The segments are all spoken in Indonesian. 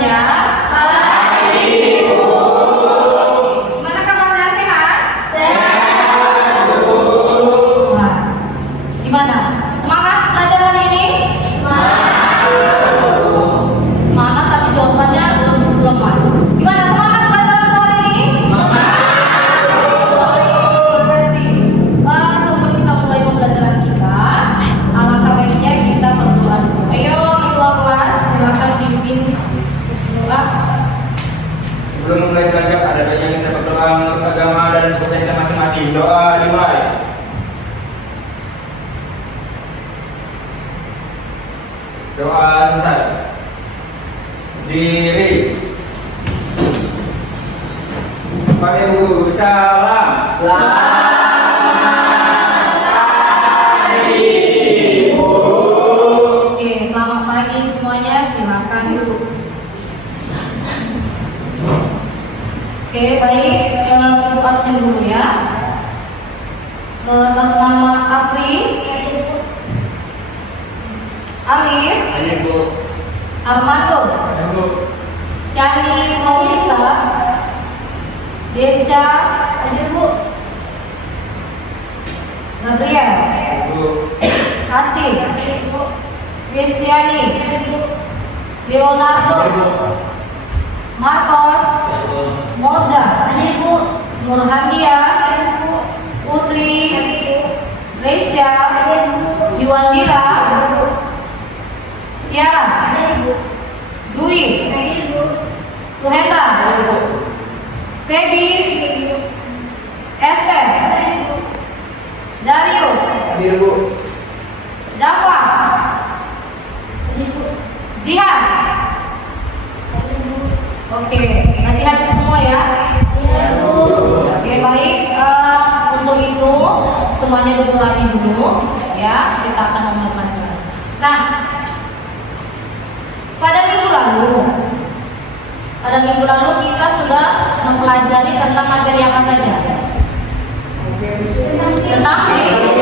semuanya. Gimana kabarnya, sehat? Wah, gimana? Semangat belajar hari ini? Semangat, tapi jawabannya belum pas. Gimana semangat belajar hari ini? Terima kasih. Sebelum kita mulai pembelajaran kita, alangkah baiknya kita berdoa dulu. Ayo ketua kelas, silakan pimpin doa. Sebelum mulai belajar, ada baiknya kita berdoa menurut agama dan kepercayaan kita masing-masing. Doa dimulai. Doa selesai. Diri. Pada guru, salam. Oke, selamat pagi semuanya. Silakan duduk. Oke, baik. Ibu absen dulu ya. Atas nama Apri, Amir, Armando, Cani, Maulita, Deca, Gabriel, Asih, Kristiani, Leonardo, Marcos, Moza, Nurhandia, Putri, Resya, Yuandira, Tiara, Dwi, Suhenda, Feby, Esther, Darius, Dava, Jihan. Oke, nanti hadir semua ya. Oke, baik. Untuk itu semuanya berdoa dulu ya. Kita akan memulai. Nah, pada minggu lalu kita sudah mempelajari tentang materi apa saja? Tentang virus.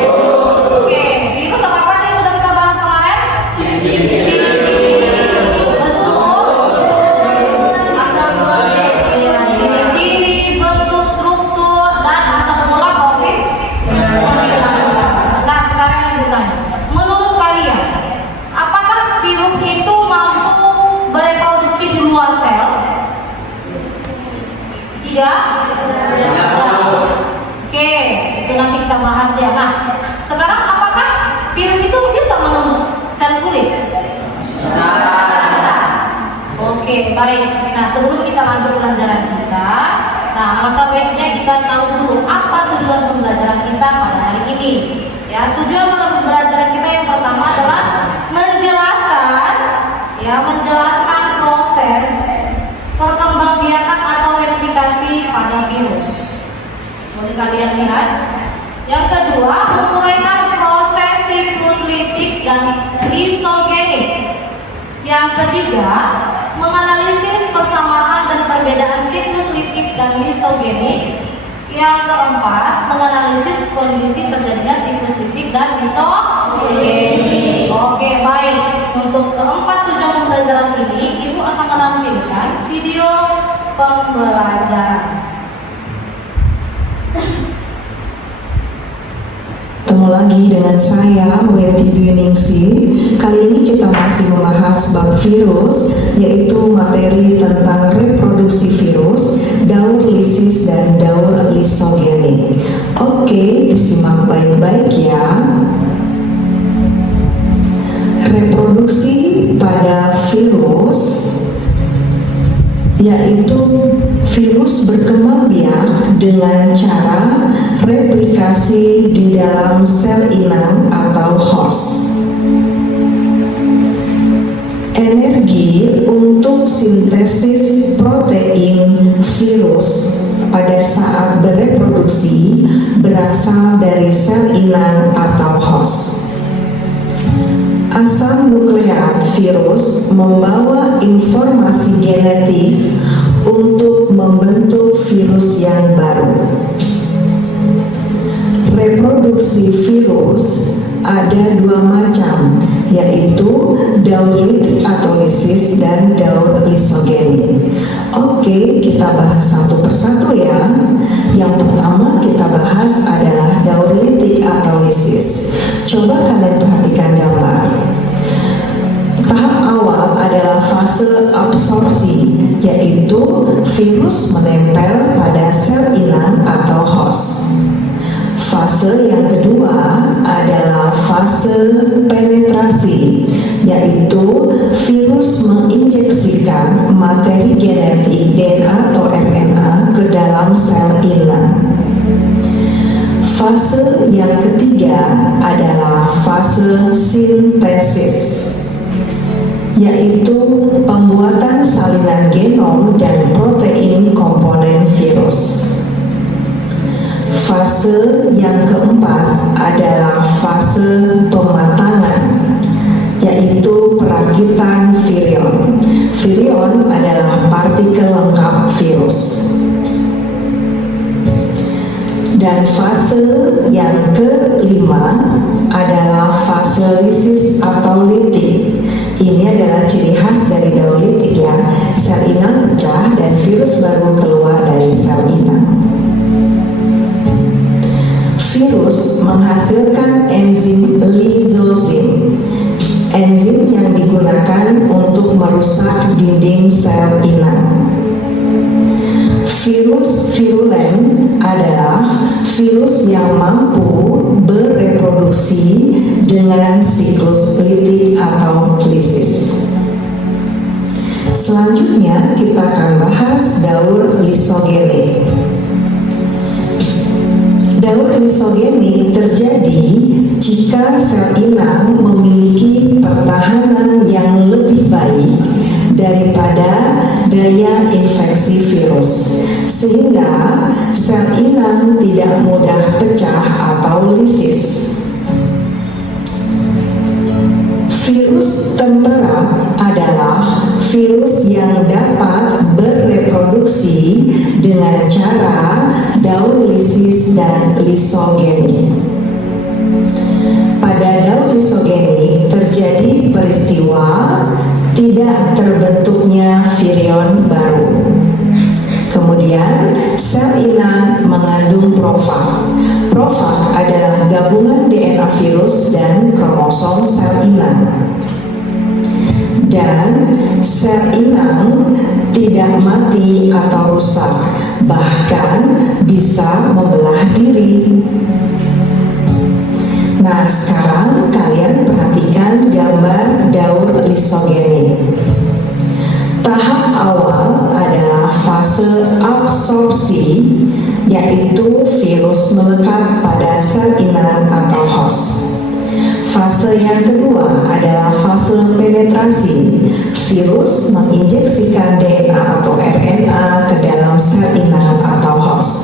Oke, virus apa yang sudah kita bahas kemarin? Ciri-ciri, bentuk, struktur, dan asal mula COVID-19. Nah, sekarang yang bertanya, menurut kalian, apakah virus itu mampu bereproduksi di luar sel? Tidak? Oke, itu nanti kita bahas ya. Nah, sekarang apakah virus itu bisa menembus sel kulit? Bisa. Oke, baik. Nah, sebelum kita lanjut pelajaran kita, nah, alangkah baiknya kita tahu dulu apa tujuan pembelajaran kita pada hari ini. Ya, tujuan pembelajaran kita yang pertama adalah menjelaskan proses perkembangbiakan atau replikasi pada virus. Boleh kalian lihat. Yang kedua, menguraikan proses siklus litik dan lisogenik. Yang ketiga, menganalisis persamaan dan perbedaan siklus litik dan lisogenik. Yang keempat, menganalisis kondisi terjadinya siklus litik dan lisogenik. Oke, baik. Untuk keempat tujuan pembelajaran ini, Ibu akan menampilkan video pembelajaran. Ketemu lagi dengan saya, Weti Dwiningsih. Kali ini kita masih membahas bab virus, yaitu materi tentang reproduksi virus, daur lisis dan daur lisogenik. Oke, disimak baik-baik ya. Reproduksi pada virus yaitu virus berkembang biak dengan cara replikasi di dalam sel inang atau host. Energi untuk sintesis protein virus pada saat bereproduksi berasal dari sel inang atau host. Asam nukleat virus membawa informasi genetik untuk membentuk virus yang baru. Reproduksi virus ada dua macam, yaitu daur litik atau lisis dan daur lisogeni. Oke, kita bahas satu persatu ya. Yang pertama kita bahas adalah daur litik atau lisis. Coba kalian perhatikan gambar. Tahap awal adalah fase absorpsi, yaitu virus menempel pada sel inang atau host. Fase yang kedua adalah fase penetrasi, yaitu virus menginjeksikan materi genetik DNA atau RNA ke dalam sel inang. Fase yang ketiga adalah fase sintesis, yaitu pembuatan salinan genom dan protein komponen virus. Fase yang keempat adalah fase pematangan, yaitu perakitan virion. Virion adalah partikel lengkap virus. Dan fase yang kelima adalah fase lisis atau litik. Ini adalah ciri khas dari daur litik ya. Sel inang pecah dan virus baru keluar dari sel inang. Virus menghasilkan enzim lisosim. Enzim yang digunakan untuk merusak dinding sel inang. Virus virulen adalah virus yang mampu bereproduksi dengan siklus litik atau lisis. Selanjutnya kita akan bahas daur lisogeni. Daur lisogeni terjadi jika sel inang memiliki pertahanan yang lebih baik daripada daya infeksi virus, sehingga sel inang tidak mudah pecah atau lisis. Virus temperat adalah virus yang dapat bereproduksi dengan cara daur lisis dan lisogeni. Pada daur lisogeni terjadi peristiwa tidak terbentuknya virion baru. Kemudian sel inang mengandung profag. Profag adalah gabungan DNA virus dan kromosom sel inang. Dan sel inang tidak mati atau rusak, bahkan bisa membelah diri. Nah, sekarang kalian perhatikan gambar daur lisogeni. Tahap awal adalah fase absorpsi, yaitu virus melekat pada sel inang atau host. Fase yang kedua adalah fase penetrasi. Virus menginjeksikan DNA atau RNA ke dalam sel inang atau host.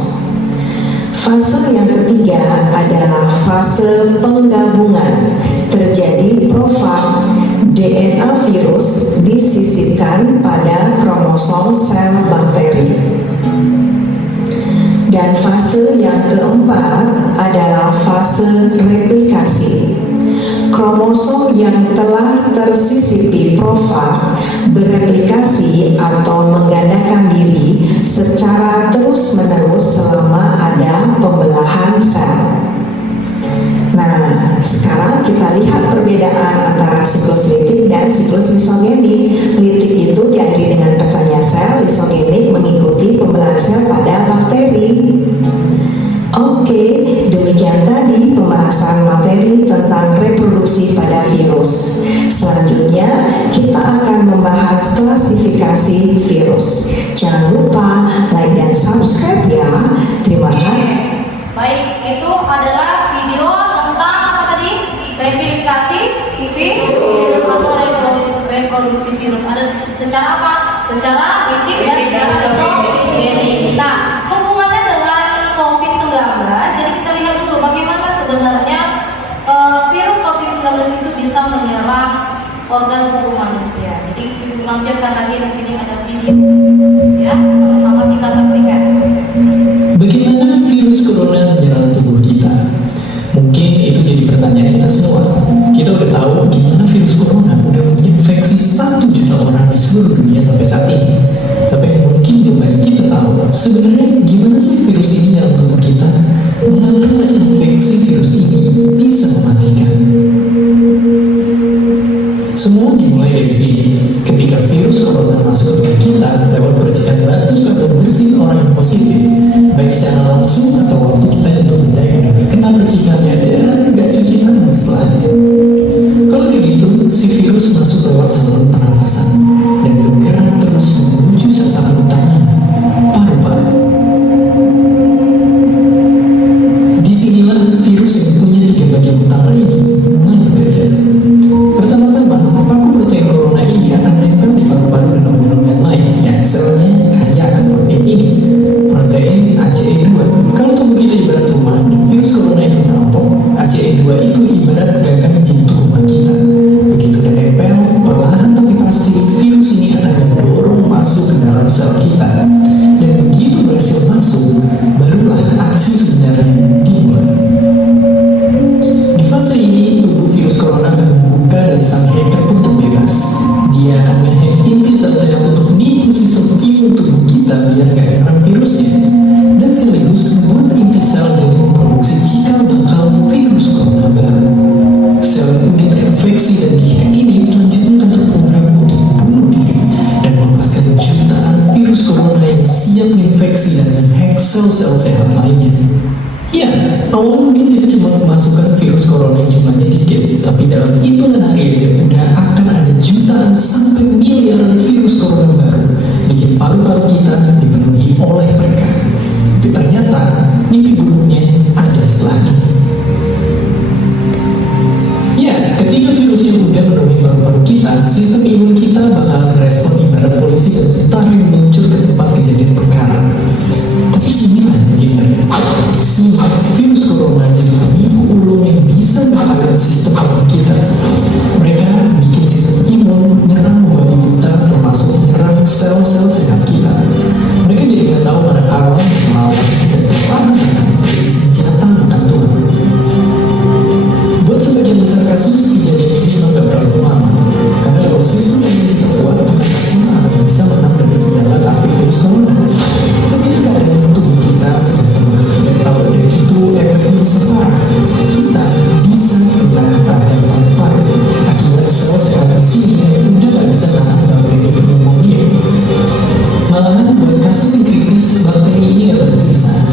Fase yang ketiga adalah fase penggabungan. Terjadi profag, DNA virus disisipkan pada kromosom sel bakteri. Dan fase yang keempat adalah fase replikasi. Kromosom yang telah tersisipi profag bereplikasi atau menggandakan diri secara terus-menerus selama ada pembelahan sel. Nah, sekarang kita lihat perbedaan antara siklus litik dan siklus lisogeni. Litik itu diakhiri dengan pecahnya sel, lisogeni mengikuti pembelahan sel pada bakteri. Oke, demikian tadi pembahasan materi tentang reproduksi pada virus. Selanjutnya, kita akan membahas klasifikasi virus. Jangan lupa like dan subscribe ya. Terima kasih. Baik, itu adalah video tentang apa tadi? Replikasi virus atau reproduksi virus. Ada secara apa? Secara litik dan lisogeni. Nah, hubungannya dengan COVID-19. Jadi kita lihat dulu bagaimana sebenarnya virus COVID-19 itu bisa menyerang organ tubuh manusia. Jadi lampirkan lagi di sini ada video. Ya, sama-sama kita saksikan. Bagaimana virus corona menyerang tubuh kita? Mungkin itu jadi pertanyaan kita semua. Kita udah tahu gimana virus Sebenarnya gimana sih virus ini dalam tubuh kita? Mengapa infeksi virus ini bisa mematikan? Semua dimulai dari sini. Ketika virus corona masuk ke kita lewat percikan batuk atau bersin orang yang positif, baik secara langsung atau waktu kita untuk benda yang udah terkena percikannya dan gak cuci tangan setelahnya. Kalau begitu, si virus masuk lewat saluran pernapasan dan bergerak terus menuju sasaran utamanya, paru-paru. Disinilah virus yang punya 3 bagian utama ini mulai bekerja. Pertama-tama, paku protein corona ini akan menempel di paru-paru dan organ-organ lain yang selnya kaya akan protein ini, protein ACE2. Kalau tubuh kita ibarat rumah dan virus corona itu merampok, ACE2 itu ibarat gagang pintu rumah kita. Begitu dia nempel, perlahan tapi pasti virus ini akan mendorong masuk ke dalam sel kita. Dan begitu berhasil masuk, barulah aksi sebenarnya dimulai. Di fase ini, tubuh virus corona akan membuka dan sang hacker pun terbebas. Dia akan menghack inti sel sehat untuk menipu sistem imun tubuh kita biar gak nyerang virusnya. Dan sekaligus membuat inti sel jadi memproduksi cikal bakal virus corona baru. Sel yang udah terinfeksi dan dihack ini selanjutnya akan terprogram untuk bunuh diri dan melepaskan jutaan virus corona yang siap menginfeksi dan menghack sel-sel sehat lainnya. Ya, awal mungkin kita cuma memasukkan virus corona yang jumlahnya dikit, tapi dalam hitungan hari aja udah akan ada jutaan sampai miliaran virus corona baru bikin paru-paru kita dipenuhi oleh mereka. Tapi ternyata mimpi buruknya ada setelah ini. Ya, ketika virusnya udah memenuhi paru-paru kita, sistem imun kita bakal merespon ibarat polisi dan tentara yang meluncur ke tempat kejadian perkara. Tapi gimana gimana? Si virus corona jadi penipu ulung yang bisa menghancurkan sistem imun kita. Mereka bikin sistem imun nyerang membabi buta, termasuk menyerang sel-sel sehat kita. Mereka jadi nggak tahu mana kawan yang melawan dan perang jadi senjata makan Tuhan. Buat sebagian besar kasus kejadian ini sudah nggak berlalu lama, karena kalau sistem imun kita kuat, kita akan bisa menang dari segala api virus corona. Tapi terkadang tubuh kita sebenarnya kalau dari itu efeknya separah, kita bisa kena radang paru-paru akibat sel sehat di sini yang udah nggak bisa nahan bakteri pneumonia. Malahan buat kasus yang kritis, bakteri ini nggak berhenti di sana.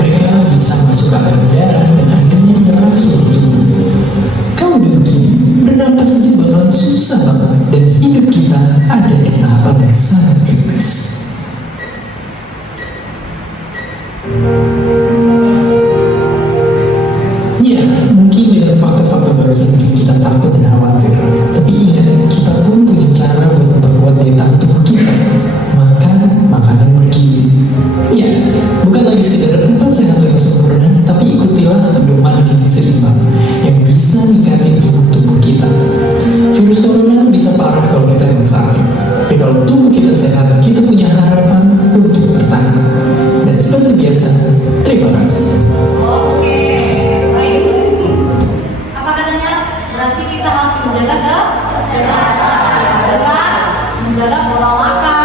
Mereka bisa masuk ke aliran darah dan akhirnya menyerang seluruh tubuh. Kalau udah begini, bernapas saja bakalan susah banget dan hidup kita ada di tahapan yang sangat kritis. Ya, mungkin dengan fakta-fakta barusan bikin kita takut dan khawatir. Tapi ingat, kita pun punya cara buat memperkuat daya tahan tubuh kita. Makan makanan bergizi. Ya, bukan lagi sekedar 4 sehat yang sempurna, tapi ikutilah pedoman gizi seimbang yang bisa meningkatkan imun tubuh kita. Virus corona bisa parah kalau kita yang sakit, tapi kalau tubuh kita sehat, kita punya harapan untuk bertahan. Dan seperti biasa, terima kasih. Oke, baik. Apa katanya? Berarti kita harus menjaga kesehatan dengan menjaga pola makan,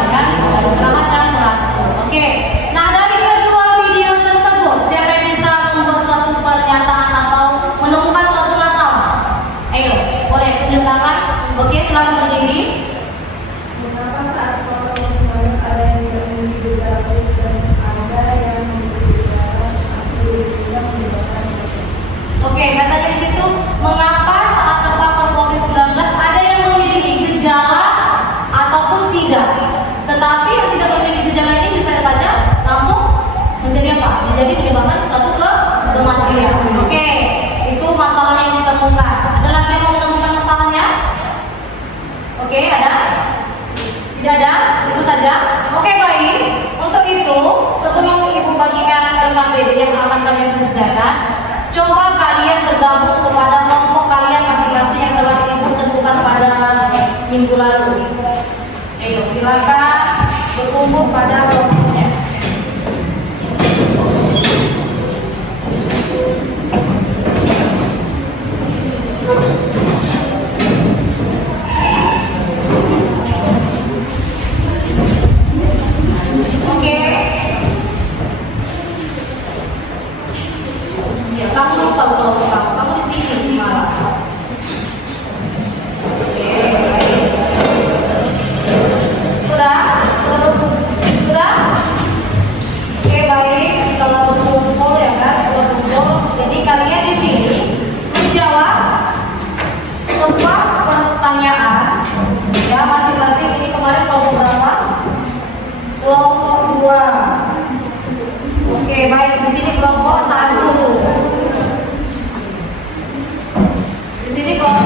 ya kan? Istirahat dan teratur. Oke. Nah, dari kedua video tersebut, siapa yang bisa membuat suatu pernyataan atau menemukan suatu masalah? Ayo, boleh tunjuk tangan. Oke, silakan berdiri. Mengapa saat protokol sebanyak ada yang tidak memiliki gejala virus dan ada yang memiliki gejala virus yang menyebabkan penyakit? Oke, katanya di situ, mengapa saat terpapar COVID-19 ada yang memiliki gejala ataupun tidak? Tetapi yang tidak memiliki gejala ini bisa saja langsung menjadi apa? Menjadi menyebabkan suatu kematian. Oke, itu masalah yang ditemukan. Ada lagi yang mau menemukan masalahnya? Oke, ada? Tidak ada? Itu saja? Oke, baik. Untuk itu, sebelum Ibu bagikan RKPD yang akan kalian kerjakan, coba kalian bergabung kepada kelompok kalian masing-masing yang telah Ibu tentukan pada minggu lalu. Ayo, silakan berkumpul pada kelompoknya. Oke,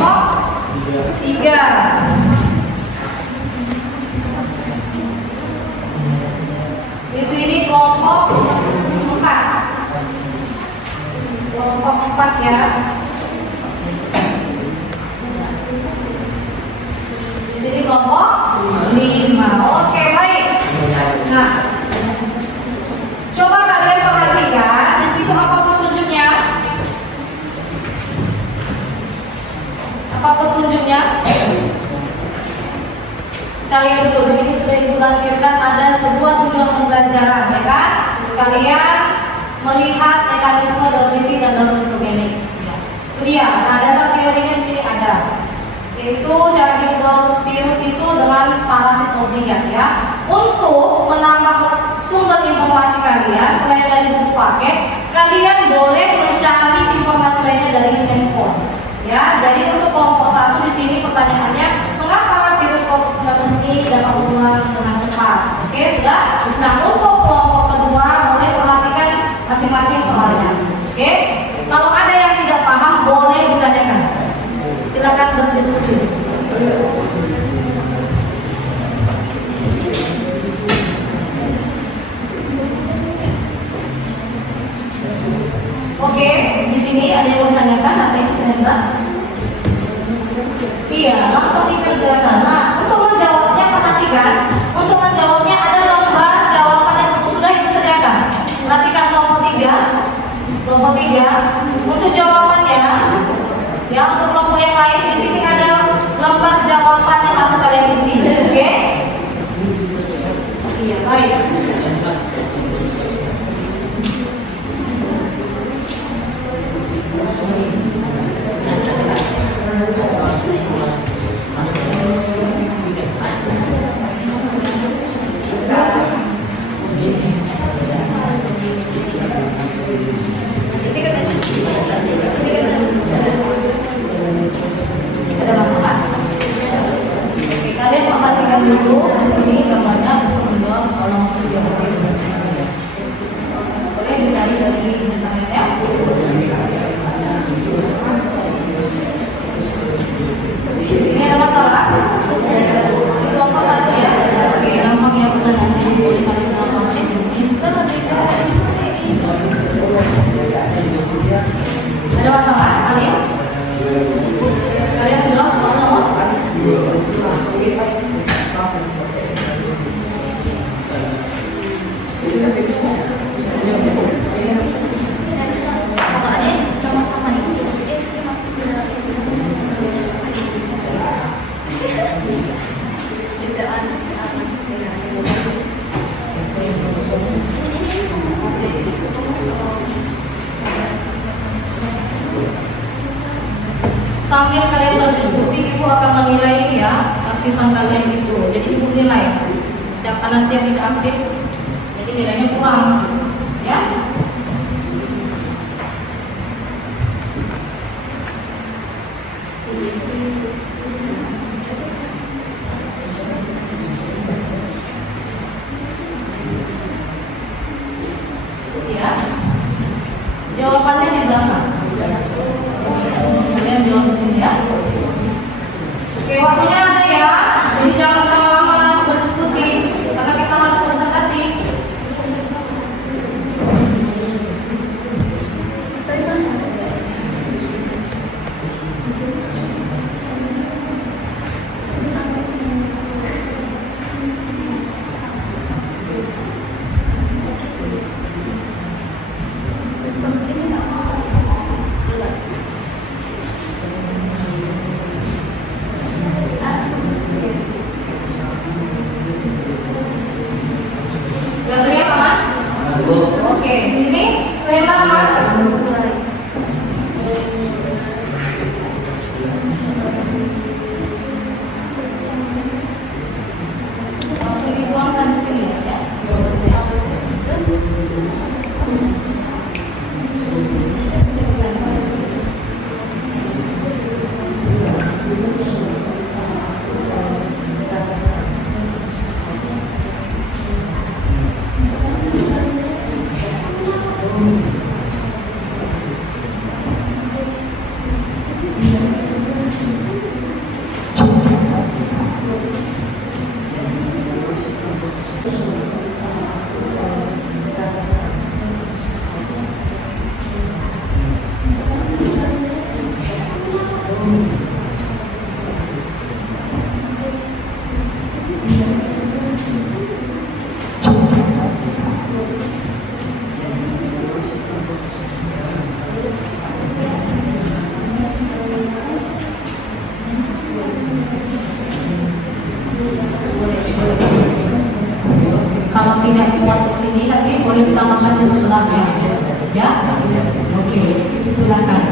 kelompok 3. Di sini kelompok 4. Kelompok 4 ya. Di sini kelompok 5. Oke, baik. Nah, coba kalian perhatikan di situ apa petunjuknya? Apa petunjuknya? Kalian dulu di sini sudah dilampirkan ada sebuah tujuan pembelajaran, ya kan? Kalian melihat mekanisme dendritik dan dendritik. Itu dia. Nah, dasar teorinya di sini ada, yaitu cara hidup virus itu dengan parasit obligat ya. Untuk menambah sumber informasi kalian selain dari buku paket, kalian boleh mencari informasi lainnya dari handphone. Ya, jadi untuk kelompok 1 di sini pertanyaannya, mengapa virus COVID-19 ini dapat menular dengan cepat? Oke, sudah. Nah, untuk kelompok kedua boleh perhatikan masing-masing soalnya. Oke, kalau ada yang tidak paham boleh ditanyakan. Silakan berdiskusi. Oke, di sini ada yang mau ditanyakan apa itu Hendra? Iya, langsung dikerjakan. Nah, untuk menjawabnya perhatikan. Untuk menjawabnya ada lembar jawaban yang sudah disediakan. Perhatikan kelompok 3. Kelompok 3. Untuk jawabannya, ya untuk kelompok yang lain di sini ada lembar jawaban yang harus kalian isi. Oke? Iya, baik. Ada masalah? Oke, kalian perhatikan dulu di sini gambarnya untuk menjawab soal boleh dicari dari internet ya. Ini ada masalah? Ini kelompok 1 ya. Oke, gampang ya pertanyaannya. Boleh kalian gampang di sini. Ada masalah kalian? Kalian sudah sama-sama? Oke, baik. Sama-sama ini. Sambil kalian berdiskusi, ibu akan menilai ya aktifan kalian itu. Jadi ibu nilai siapa nanti yang tidak aktif, jadi nilainya kurang, ya. Ya, jawabannya di belakang. Kalian jawab di sini ya. Oke, waktunya ada ya. Jadi jangan lama-lama berdiskusi karena kita harus presentasi. diutamakan di sebelah ya. Oke, silakan.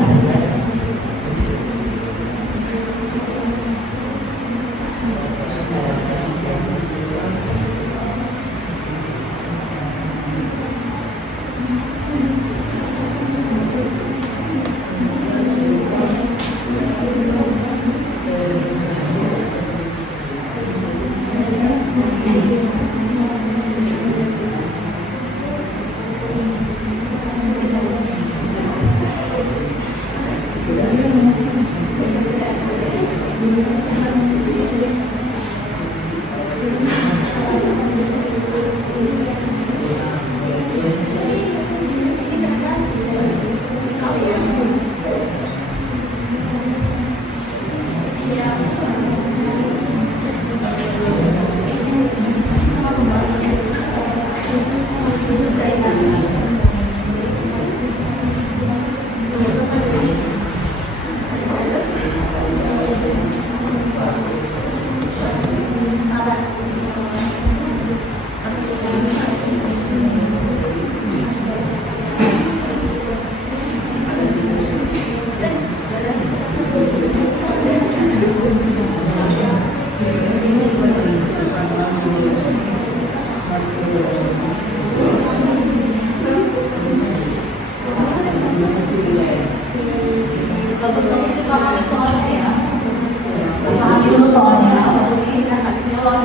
Bagus-bagus dipahami soalnya ya. Pahami dulu soalnya. Jadi kita kasih jawab.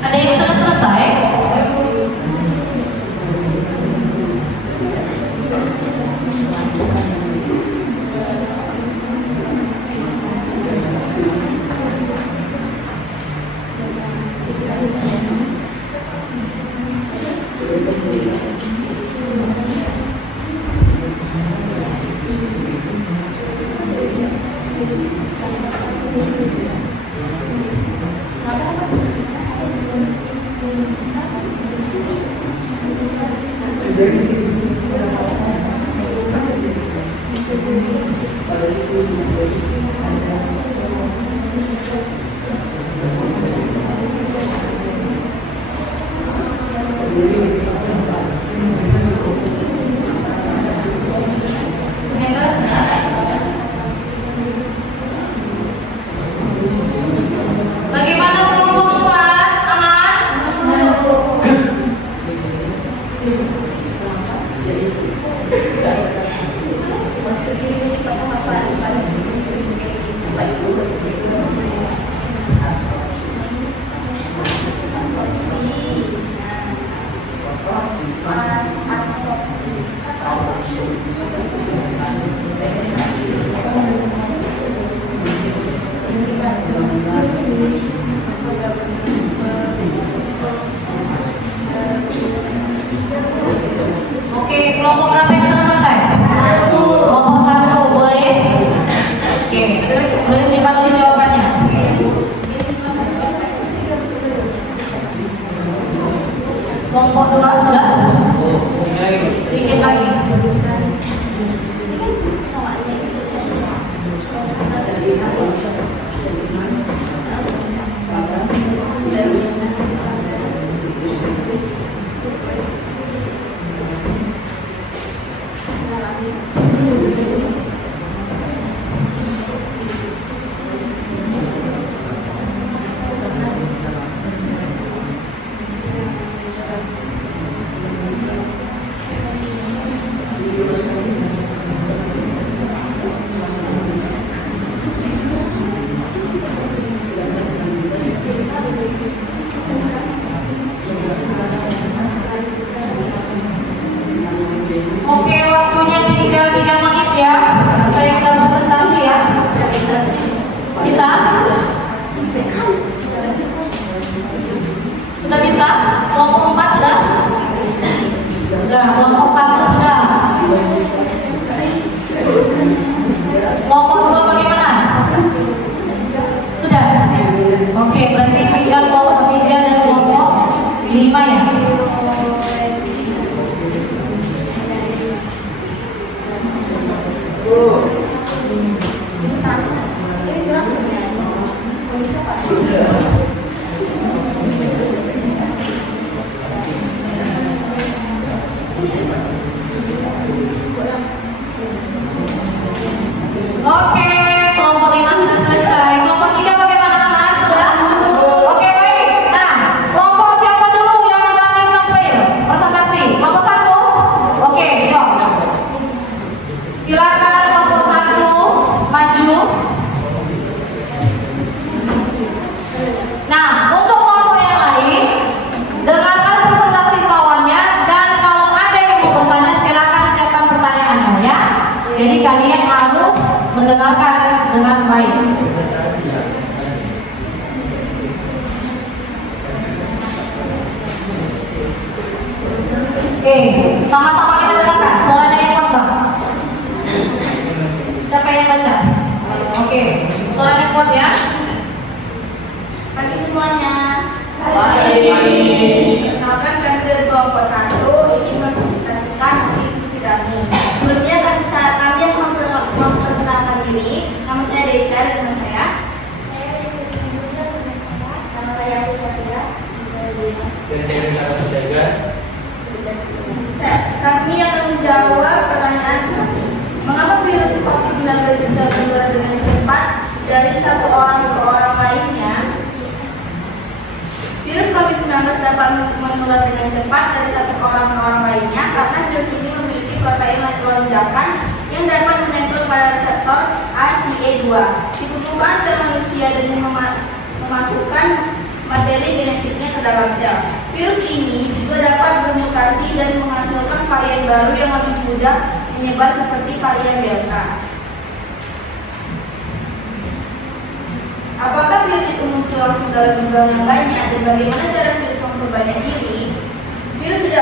Ada yang sudah selesai? ya, supaya kita presentasi ya. Bisa? Sudah bisa? Kelompok 4 sudah? Sudah, kelompok 1 sudah. Kelompok 2 bagaimana? Sudah? Oke, berarti tinggal kelompok 3 dan kelompok 5 ya. Oke, kelompok 5 sudah selesai. Kelompok 3 bagaimana teman? Sudah? Oke, baik. Nah, kelompok siapa dulu yang berani tampil presentasi? Kelompok 1? Oke, yuk. Silakan kelompok 1 maju. Nah, untuk kelompok yang lain, dengarkan presentasi lawannya dan kalau ada yang mau bertanya silakan siapkan pertanyaan ya. Jadi kalian harus mendengarkan dengan baik. Oke, sama-sama kita dengarkan. Suaranya yang kuat bang. Siapa yang baca? Oke, suaranya kuat ya. Pagi semuanya. Perkenalkan kami dari kelompok 1 ingin mempresentasikan hasil diskusi kami. Sebelumnya kami akan memperkenalkan diri. Nama saya Deca dan teman saya. Nama saya Ayu Syafira. Dan saya Rizal Penjaga. Kami akan menjawab pertanyaan mengapa virus COVID-19 bisa menular dengan cepat dari satu orang ke orang lainnya. Virus COVID-19 dapat menular dengan cepat dari satu orang ke orang lainnya karena virus ini memiliki protein lonjakan yang dapat menempel pada reseptor ACE2 di permukaan sel manusia dan memasukkan materi genetiknya ke dalam sel. Virus ini juga dapat bermutasi dan menghasilkan varian baru yang lebih mudah menyebar seperti varian Delta. Apakah virus itu muncul langsung dalam jumlah yang banyak dan bagaimana cara virus memperbanyak diri? Virus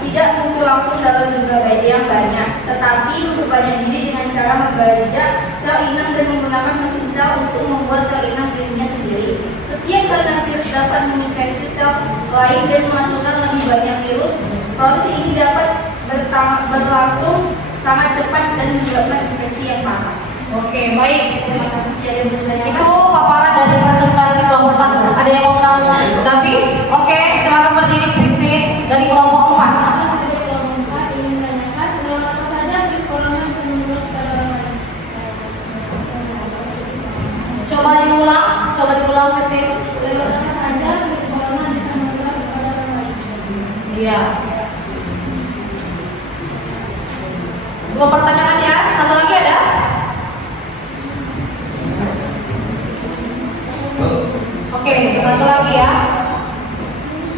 tidak muncul langsung dalam jumlah yang banyak, tetapi memperbanyak diri dengan cara membajak sel inang dan menggunakan mesin sel untuk membuat sel inang dirinya sendiri. Setiap sel inang virus dapat menginfeksi sel lain dan menghasilkan lebih banyak virus. Proses ini dapat berlangsung sangat cepat dan menyebabkan infeksi yang parah. Oke, baik. Itu Itu paparan dari presentasi kelompok 1. Ada yang mau menanggapi? Oke, silakan berdiri Christine dari kelompok 4. Coba diulang Christine. Iya. Dua pertanyaan ya, satu lagi ada? Oke, satu lagi ya.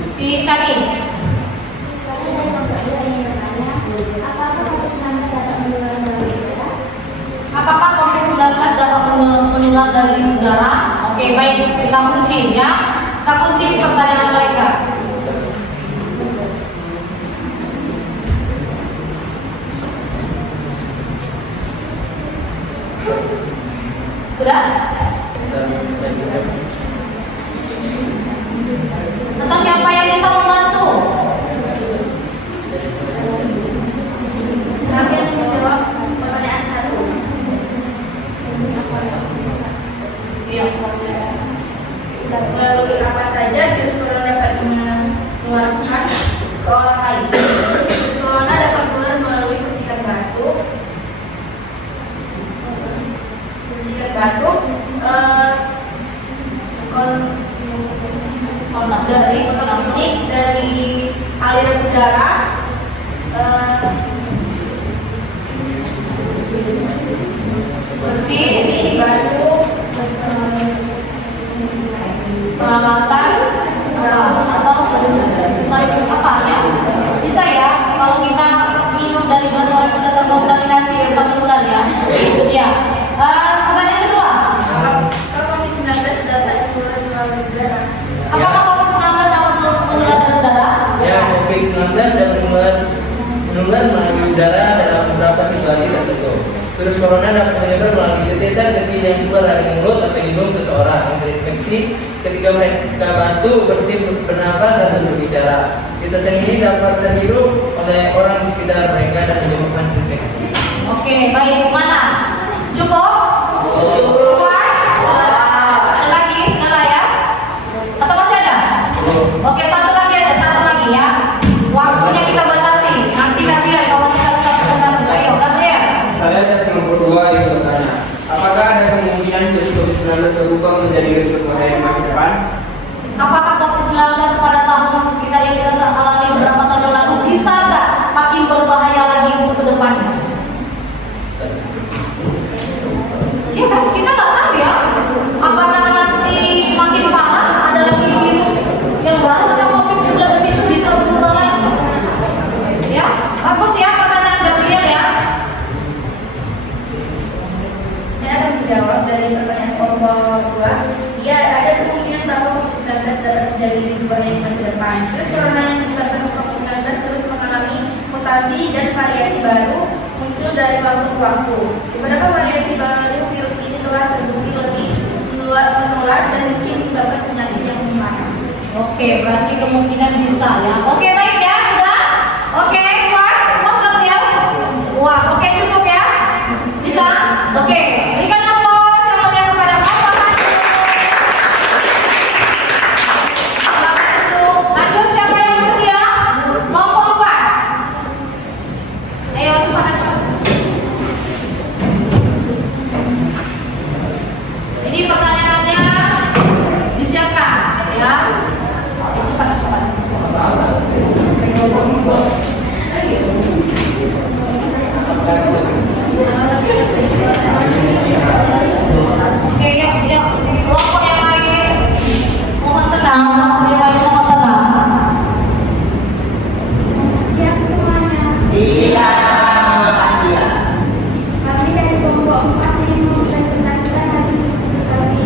Si Cani. Apakah COVID-19 dapat menular dari udara? Oke, baik, kita kunci ya. Kita kunci pertanyaan mereka. Sudah? Atau siapa yang bisa membantu? Kami akan menjawab pertanyaan 1. Iya. Melalui apa saja virus corona dapat menularkan ke orang lain? Virus corona dapat menular melalui percikan batuk, Kontak dari kontak fisik, dari aliran udara, bersih, batuk, peralatan atau saling apa ya? Bisa ya kalau kita minum dari gelas orang sudah terkontaminasi asam urat ya. Ya. Pertanyaan kedua. Apakah COVID-19 dapat menular melalui udara? Apakah COVID-19 dapat menular dari udara? Ya, COVID-19 dapat menular melalui udara dalam beberapa situasi tertentu. Virus corona dapat menyebar melalui tetesan kecil yang keluar dari mulut atau hidung seseorang yang terinfeksi ketika mereka batu, bersin, bernapas atau berbicara. Tetesan ini dapat terhirup oleh orang di sekitar mereka dan menyebabkan infeksi. Oke, baik. Mana? Cukup? Puas? Ada lagi? Sudah ya? Atau masih ada? Oke, satu lagi ya. Waktunya kita batasi. Nanti kasihan kalau kita bisa presentasi. Ayo, Gabriel. Saya dari nomor 2 yang bertanya, apakah ada kemungkinan virus COVID-19 berubah menjadi virus berbahaya di masa depan? Apakah COVID-19 pada tahun kita yang kita alami beberapa tahun yang lalu bisa nggak makin berbahaya lagi untuk kedepannya? Ya kan, kita nggak tahu ya. Apakah nanti makin parah ada lagi virus yang baru atau COVID-19 itu bisa berubah lagi? Ya, bagus ya pertanyaan Gabriel ya. Saya akan menjawab dari pertanyaan kelompok 2. Ya, ada kemungkinan bahwa COVID-19 dapat menjadi lebih berbahaya di masa depan. Virus corona yang menyebabkan COVID-19 terus mengalami mutasi dan variasi baru muncul dari waktu ke waktu. Beberapa variasi baru virus ini telah terbukti lebih menular dan mungkin menyebabkan penyakit yang parah. Oke, berarti kemungkinan bisa ya. Oke, baik ya, sudah. Oke, puas Gabriel. Wah, oke cukup ya. Bisa? Oke, berikan aplaus yang mulia kepada Bapak. Lanjut, siapa yang bersedia? Kelompok 4. Ayo cepat lanjut. Ini pertanyaannya disiapkan ya. Ayo cepat. Oke, yuk. Kelompok yang lain mohon tenang. Siap semuanya. Kami dari kelompok 4 ingin mempresentasikan hasil diskusi kami.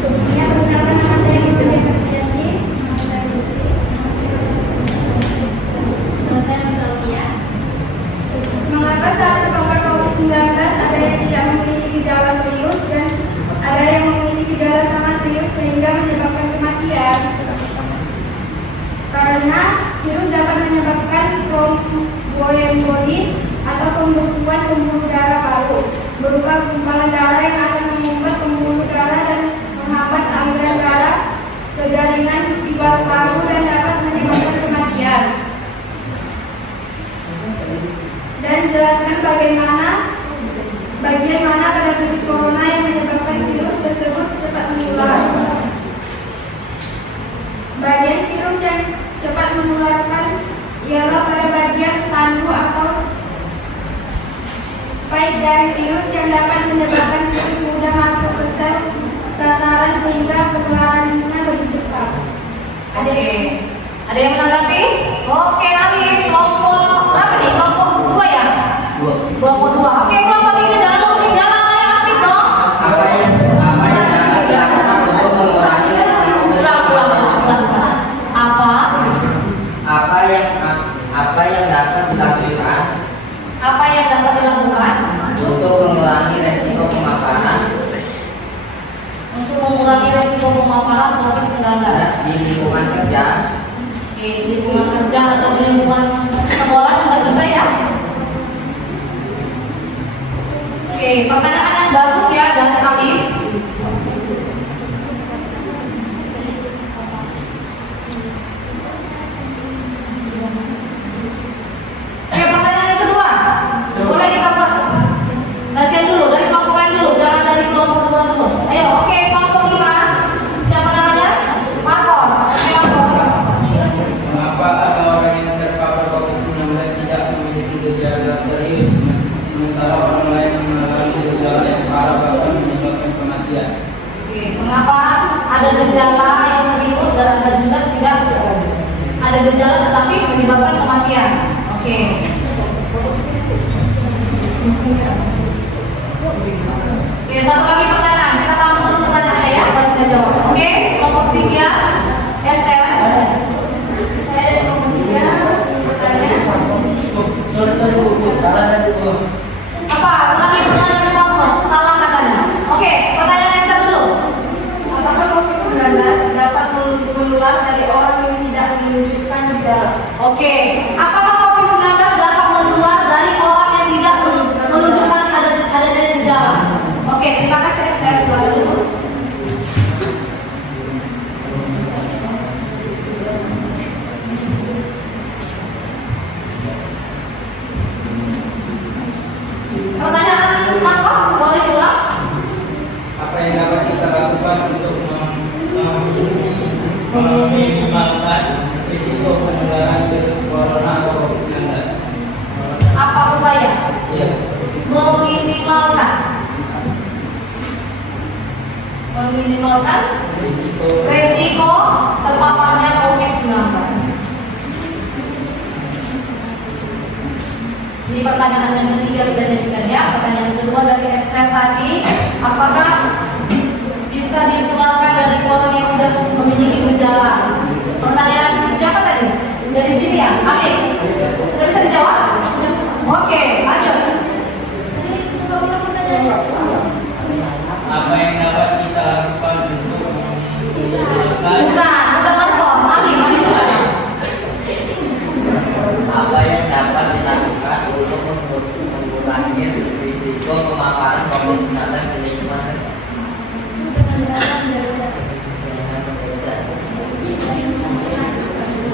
Sebelumnya perkenalkan nama saya Gejala Sejati. Nama saya Putri. Nama saya Megalia. Mengapa saat terpapar COVID-19 ada yang tidak memiliki gejala serius dan ada yang memiliki gejala sangat serius sehingga menyebabkan kematian? Karena virus dapat menyebabkan thromboemboli atau pembekuan pembuluh darah paru berupa gumpalan darah yang akan mengumpat pembuluh darah dan menghambat aliran darah ke jaringan di paru-paru dan dapat menyebabkan kematian. Dan jelaskan bagian mana pada virus corona yang menyebabkan virus tersebut cepat menular. Bagian virus yang cepat menularkan ialah pada bagian tandu atau spike dari virus yang dapat menyebabkan virus mudah masuk ke sel sasaran sehingga penularannya lebih cepat. Ada yang menanggapi? Oke, Ali, kelompok berapa nih? Kelompok 2 ya? Kelompok 2. Oke, kelompok 3 jangan lupa ketinggalan, ayo aktif dong. Apa yang dapat dilakukan untuk mengurangi resiko Apa yang dapat dilakukan untuk mengurangi resiko pemaparan COVID-19 di lingkungan kerja? di lingkungan kerja atau di lingkungan sekolah juga bisa ya. Oke, pertanyaan yang bagus ya dari Alif. Oke, pertanyaan yang kedua. Boleh kita latihan dulu dari kelompok lain dulu, jangan dari kelompok 2 terus. Ayo, oke, kelompok 5. Siapa namanya? Marcos. Oke, Marcos. Mengapa ada orang yang terpapar COVID-19 tidak memiliki gejala serius, sementara orang lain mengalami gejala yang parah bahkan menyebabkan kematian? Oke, mengapa ada gejala yang serius dan ada juga tidak ada gejala tetapi menyebabkan kematian? Oke. Ya, Esther. Saya dari kelompok 3 bertanya. Sorry Bu, salah tadi Bu. Apa? Ulangi pertanyaan kamu. Salah katanya. Oke, pertanyaan Esther dulu. Apakah COVID-19 dapat menular dari orang yang tidak menunjukkan gejala? Oke, apakah COVID-19 dapat menular dari orang yang tidak menunjukkan adanya gejala? Oke, terima kasih Esther. Silakan dulu. Pertanyaan Marcos, boleh diulang? Apa yang dapat kita lakukan untuk meminimalkan risiko penularan virus corona atau COVID-19? Apa upaya? Iya. Meminimalkan Risiko resiko terpaparnya COVID-19. Ini pertanyaan yang ketiga kita jadikan ya. Pertanyaan kedua dari Esther tadi, apakah bisa ditularkan dari orang yang sudah memiliki gejala? Pertanyaan siapa tadi? Dari sini ya, Amin. Sudah bisa dijawab? Oke, lanjut. apa yang dapat kita lakukan untuk meminimalkan Bukan Marcos, Amin. Apa yang dapat dilakukan untuk mengurangi risiko pemaparan COVID-19 di lingkungan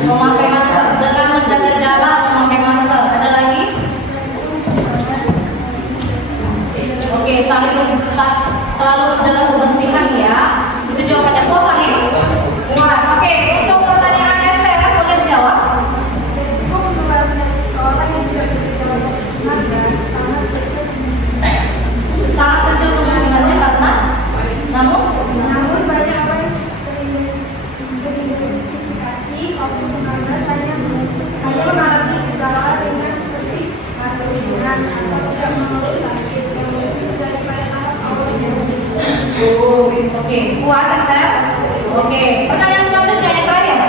Memakai masker, dengan menjaga jarak memakai masker. Ada lagi? Oke, saling selalu menjaga kebersihan ya. Itu jawabannya. Oh, saling. Puas. Oke, untuk pertanyaan Esther boleh dijawab? Resiko penularan dari seseorang yang tidak bergejala COVID-19 sangat kecil. Sangat kecil kemungkinannya karena Namun banyak orang teridentifikasi COVID-19 hanya mengalami gejala ringan seperti batuk liburan atau tidak mengeluh sakit yang lebih daripada anak Oke, puas Esther. Oke, pertanyaan selanjutnya yang terakhir.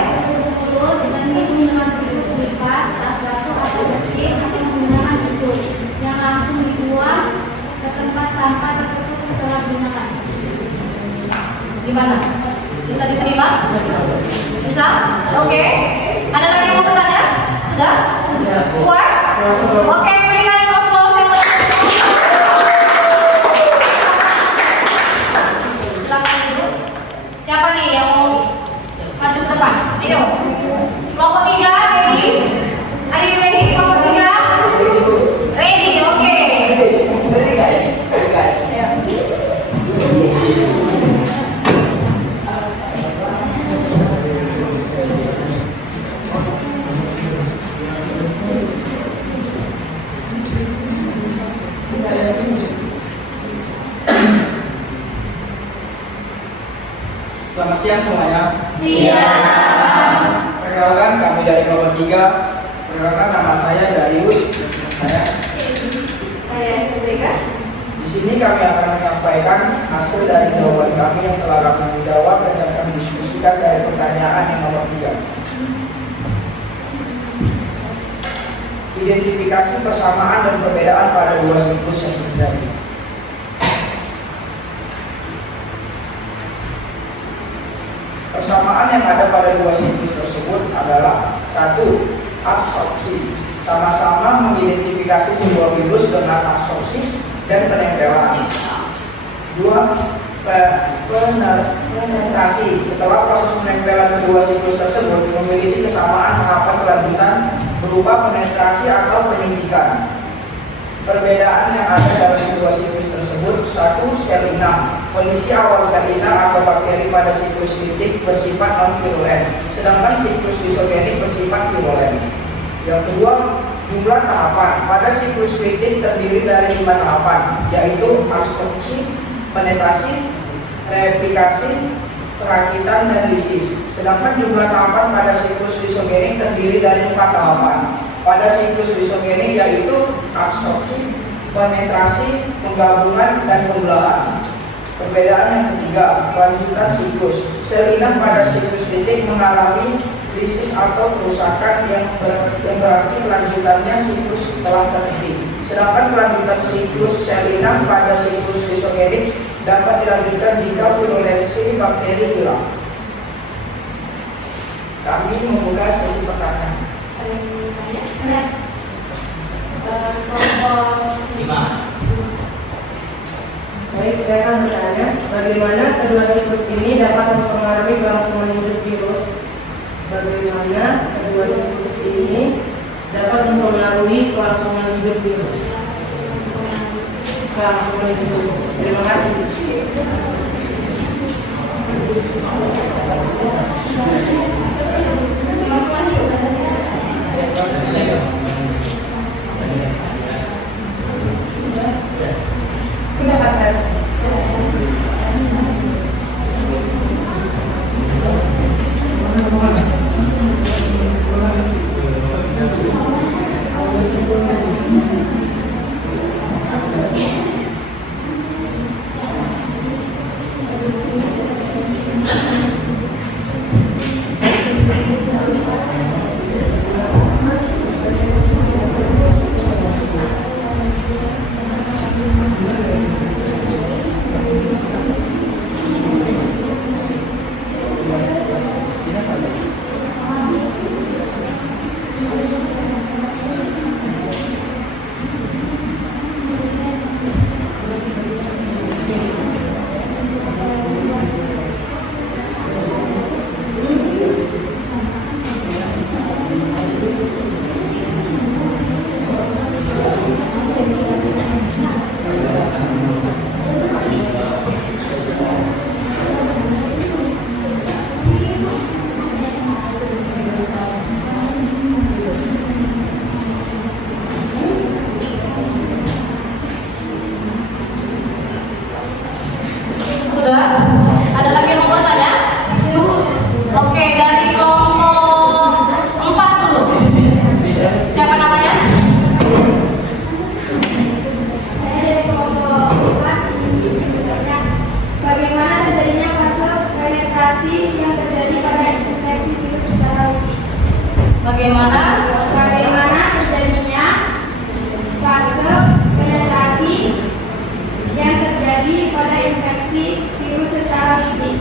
Teknik menggunakan tisu lipat saat batuk atau bersin atau menggunakan tisu yang langsung dibuang ke tempat sampah tertutup setelah digunakan. Gimana? Bisa diterima? Bisa? Oke. Ada lagi yang mau bertanya? Sudah? Puas? Oke, berikan applause yang meriah. Silakan dulu. Siapa nih yang mau maju ke depan? Ayo. Kelompok 3, ready? Are you ready? Kelompok 3? Ready, oke. Selamat siang semuanya. Siap. Perkenalkan kami dari kelompok 3. Perkenalkan nama saya Darius. Saya Saya Esther Zega. di sini kami akan menyampaikan hasil dari jawaban kami yang telah kami jawab dan yang kami diskusikan dari pertanyaan yang nomor 3. Identifikasi persamaan dan perbedaan pada dua siklus yang terjadi. Persamaan yang ada pada dua siklus tersebut adalah: 1. Absorpsi, sama-sama mengidentifikasi sebuah virus dengan absorpsi dan penempelan. 2. Penetrasi, setelah proses penempelan kedua siklus tersebut memiliki kesamaan tahapan kelanjutan berupa penetrasi atau penyuntikan. Perbedaan yang ada dalam kedua siklus tersebut: 1. Sel inang. Kondisi awal sel inang atau bakteri pada siklus litik bersifat non-virulen, sedangkan siklus lisogenik bersifat virulen. Yang kedua, jumlah tahapan. Pada siklus litik terdiri dari 5 tahapan, yaitu absorpsi, penetrasi, replikasi, perakitan, dan lisis. Sedangkan jumlah tahapan pada siklus lisogenik terdiri dari 4 tahapan. Pada siklus lisogenik yaitu absorpsi, penetrasi, penggabungan, dan pembelahan. Perbedaan yang ketiga, kelanjutan siklus. Sel inang pada siklus titik mengalami lisis atau kerusakan yang berarti kelanjutannya siklus telah terhenti. Sedangkan kelanjutan siklus sel inang pada siklus lisogenik dapat dilanjutkan jika virulensi bakteri hilang. Kami membuka sesi pertanyaan. Baik, saya akan bertanya, bagaimana kedua siklus ini dapat mempengaruhi kelangsungan hidup virus? Bagaimana kedua siklus ini dapat mempengaruhi kelangsungan hidup virus? Kelangsungan hidup virus. Terima kasih. Pendapatan. Sudah? Ada lagi yang mau bertanya? Oke, dari kelompok 4 dulu. Siapa namanya? Saya dari kelompok 4. Bagaimana terjadinya fase penetrasi yang terjadi pada infeksi virus secara rutin? Bagaimana terjadinya fase penetrasi yang terjadi pada infeksi virus secara rutin?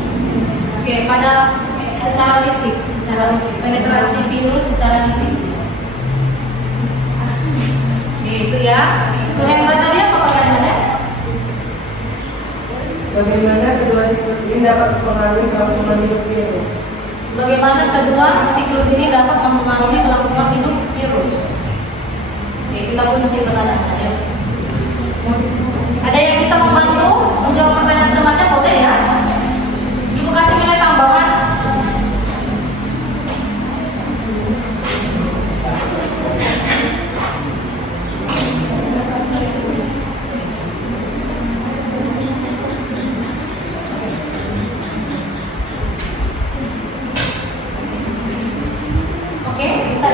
Oke, pada secara listik, penetrasi virus secara listik. Oke, itu ya. Suhendra tadi apa pertanyaannya? Bagaimana kedua siklus ini dapat mempengaruhi kelangsungan hidup virus? Bagaimana kedua siklus ini dapat mempengaruhi kelangsungan hidup virus? Oke, kita pun masih pertanyaannya. Ada yang bisa membantu menjawab pertanyaan temannya, boleh ya? Ibu kasih nilai tambahan. Oke, bisa.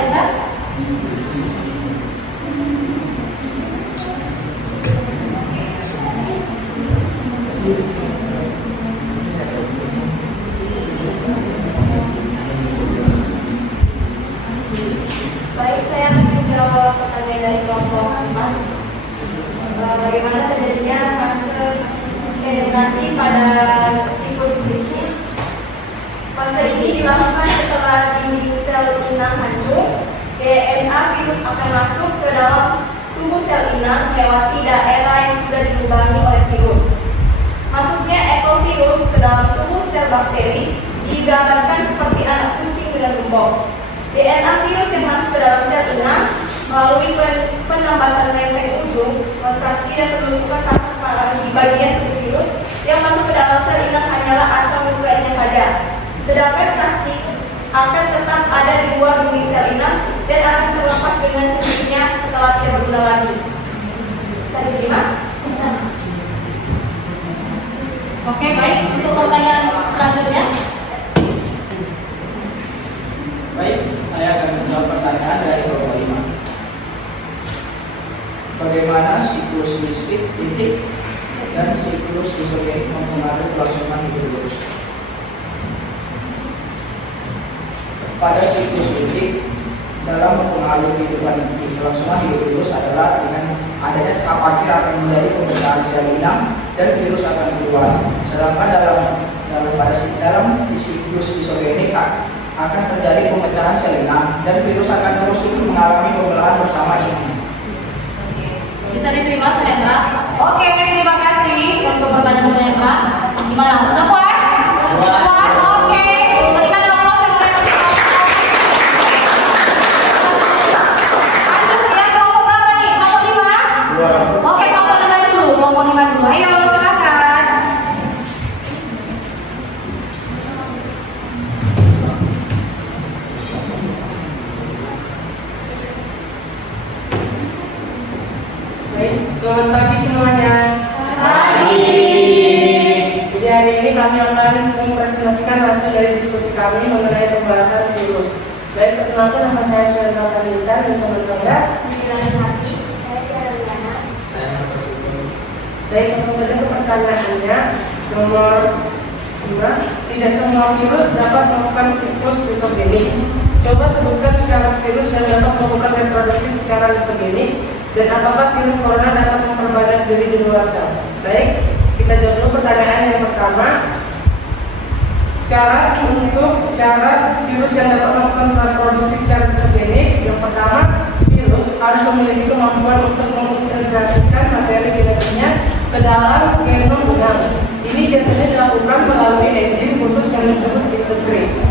Baik, saya akan menjawab pertanyaan dari kelompok 4. Bagaimana terjadinya fase penetrasi pada siklus krisis? Fase ini dilakukan setelah dinding sel inang hancur. DNA virus akan masuk ke dalam tubuh sel inang melewati daerah yang sudah dilubangi oleh virus. Masuknya ekovirus ke dalam tubuh sel bakteri digambarkan seperti anak kucing dengan gembok. DNA virus yang masuk ke dalam sel inang melalui penambatan lempeng ujung, kontraksi dan penusukan kasar di bagian tubuh virus yang masuk ke dalam sel inang hanyalah asam nukleotnya saja. Sedangkan traksi akan tetap ada di luar dinding sel inang dan akan terlepas dengan sendirinya setelah tidak berguna lagi. Bisa diterima? Oke, baik. Untuk pertanyaan selanjutnya. Baik, saya akan menjawab pertanyaan dari kelompok 5. Bagaimana siklus listrik titik dan siklus disogenik mempengaruhi kelangsungan hidup virus. Pada siklus ini dalam mempengaruhi kelangsungan hidup virus adalah dengan adanya tahap akhir akan menjadi pembentukan sel inang dan virus akan keluar. Sedangkan dalam siklus isogenik akan terjadi pemecahan sel inang dan virus akan terus mengalami pembelahan bersama ini. Bisa diterima Sonetra? Oke, terima kasih untuk pertanyaan Sonetra. Gimana? Sudah puas? Puas? Oke. Berikan aplaus yang meriah. Lanjut ya, kelompok berapa nih? Kelompok 5? Oke, kelompok 5 dulu. Kelompok 5 dulu. Ayo, silakan. Baik, selamat pagi semuanya. Jadi hari ini kami akan mempresentasikan hasil dari diskusi kami mengenai pembahasan virus. Baik, perkenalkan nama saya Suendra Panjaitan dan teman saya. Baik, langsung saja ke pertanyaannya. Nomor 5, tidak semua virus dapat melakukan siklus isogenik. Coba sebutkan syarat virus yang dapat melakukan reproduksi secara isogenik dan apakah virus corona dapat memperbanyak diri di luar sel. Baik, kita jawab dulu pertanyaan yang pertama. Syarat virus yang dapat melakukan reproduksi secara isogenik, yang pertama, virus harus memiliki kemampuan untuk mengintegrasikan materi genetiknya ke dalam genom inang. Ini biasanya dilakukan melalui enzim khusus yang disebut integrase.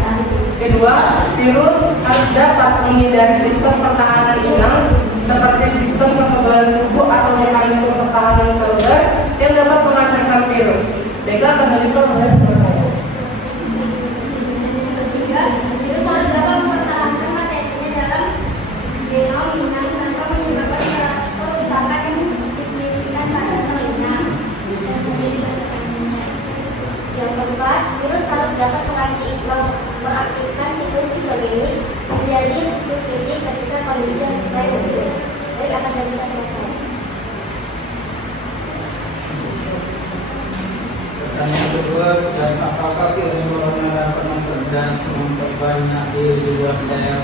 Kedua, virus harus dapat menghindari sistem pertahanan inang seperti sistem kekebalan tubuh atau mekanisme pertahanan seluler yang dapat mengacaukan virus. Baiklah, kembali ke saya. Virus harus dapat mempertahankan materinya dalam genom inang tanpa menyebabkan kerusakan yang signifikan pada sel inang. Yang keempat, virus harus dapat mengaktifkan siklus isogenik menjadi siklus kritik ketika kondisi yang sesuai muncul. Baik, akan kita selesai. Pertanyaan kedua, dan apakah virus corona dapat memperbanyak diri di luar sel?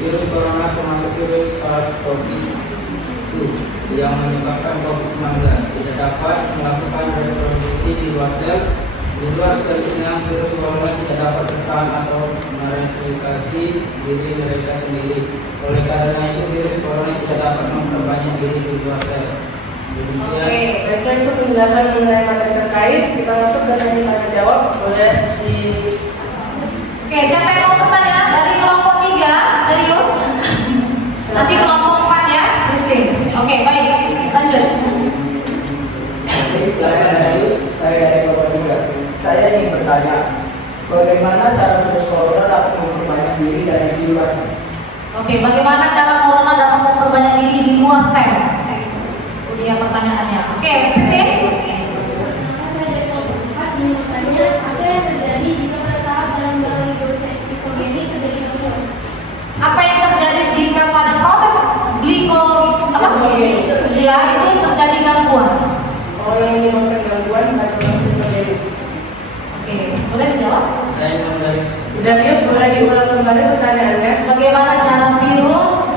Virus corona termasuk virus SARS-CoV-2 yang menyebabkan COVID-19 tidak dapat melakukan reproduksi di luar sel. Di luar sel inang, virus corona tidak dapat bertahan atau mereplikasi diri mereka sendiri. Oleh karena itu, virus corona tidak dapat memperbanyak diri di luar sel. Baiklah, itu penjelasan mengenai materi terkait. Kita masuk ke sesi tanya jawab. Boleh di. Oke, siapa yang mau bertanya? Dari kelompok 3, Darius. Nanti kelompok 4 ya, Christine. Oke, baik. Lanjut. Saya Darius, saya dari kelompok 3. Saya ingin bertanya, bagaimana cara virus corona dapat memperbanyak diri dari di luar sel? Oke, bagaimana cara corona dapat memperbanyak diri di luar sel? Ini pertanyaannya. Oke, Christine. Misalnya, apa yang terjadi jika pada tahap dalam virus isogenik terjadi gangguan? Apa yang terjadi jika pada proses ya itu terjadi gangguan? Orang yang menyebabkan gangguan pada proses isogenik. Oke, boleh dijawab? Darius, boleh diulang kembali pertanyaannya. Bagaimana cara virus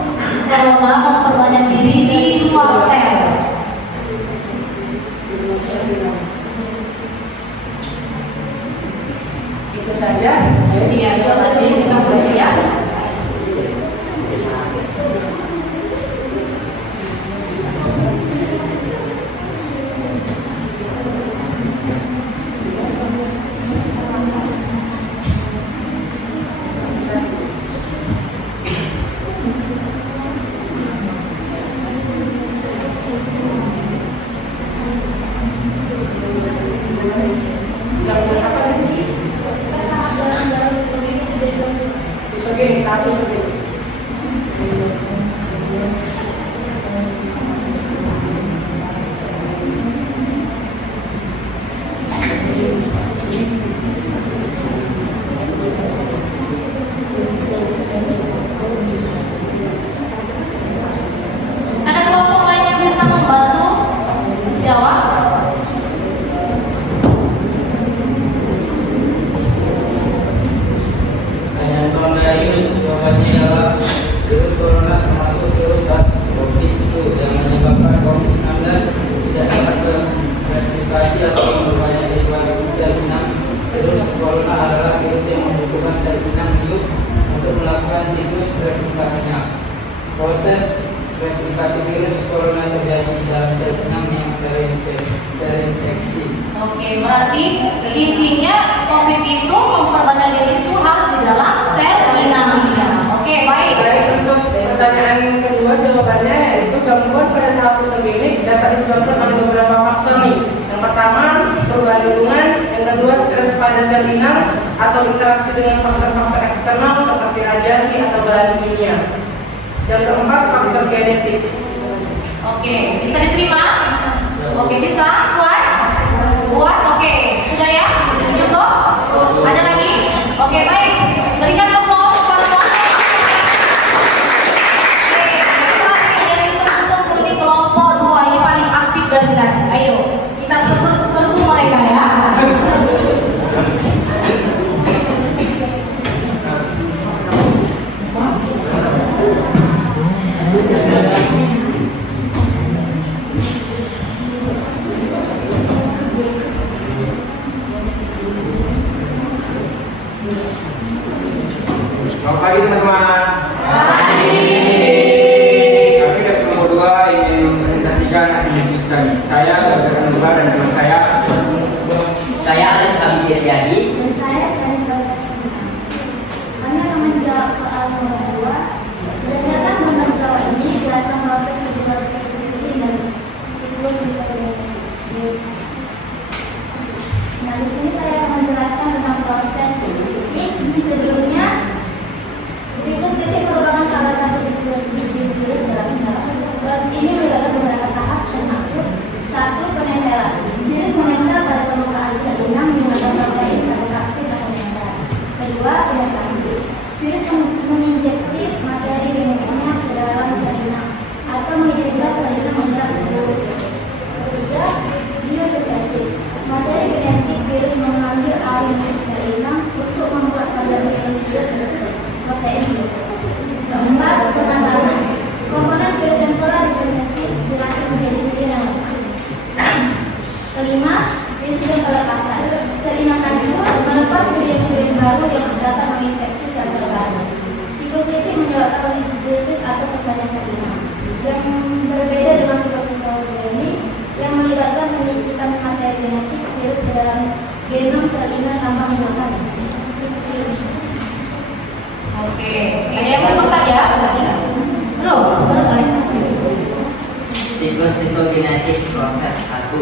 corona memperbanyak diri di luar sel? Itu saja. Iya, itu aja sih kita kunci ya. Isogenik. Proses replikasi virus corona terjadi di dalam sel inang yang terinfeksi. Oke, berarti intinya COVID itu memperbanyak diri itu harus di dalam sel inang. Oke, baik. Baik, untuk pertanyaan kedua jawabannya yaitu gangguan pada tahap usagenik dapat disebabkan oleh beberapa faktor nih. Yang pertama, perubahan lingkungan. Yang kedua, stres pada sel inang atau interaksi dengan faktor-faktor eksternal seperti radiasi atau belahan kimia. Yang keempat, faktor genetik. Oke, bisa diterima? Oke, bisa. Puas? Puas? Oke, sudah ya? Cukup? Ada lagi? Oke, baik. Berikan aplaus kepada kelompok. Oke, baiklah dari teman-teman di kelompok 2 ini paling aktif dan tadi. Ayo, kita serbu mereka ya. Selamat pagi teman-teman. Kami dari kelompok 2 ingin mempresentasikan hasil diskusi kami. Saya Gabriel Nubar dan kelas saya. Saya Alif Habib Yadi. Dan saya Cari Bagas. Kami akan menjawab soal nomor 2. Berdasarkan nomor 2 ini, jelaskan proses kedua virus dan siklus isotonik. Nah, di sini saya akan menjelaskan tentang proses ini. Sebelumnya, siklus titik merupakan salah satu virus dalam sel. Proses ini melibatkan beberapa tahap termasuk 1. Penempelan. Virus menempel pada permukaan sel inang menggunakan protein reproduksi atau membran. 2. Penetrasi. Virus menginjeksi materi genetiknya ke dalam sel inang atau mengizinkan sel inang menyerap ke seluruh virus. 3. Biosintesis. Materi genetik virus mengambil alih sel inang untuk membuat sandar virus berbentuk protein virus. 4. Penanganan. Komponen virus yang telah disintesis diracik menjadi protein yang lengkap. 5. Risiko pelepasan. Sel inang hancur melepas virus baru yang dapat menginfeksi sel-sel baru. Siklus ini menyebabkan liposis atau pecahnya sel inang. Yang berbeda dengan siklus isotonik yang melibatkan penyisipan materi genetik virus ke dalam genom sel inang tanpa menggunakan virus. Oke, ada yang mau bertanya? Belum? Selesai. Siklus isogenetik proses 1.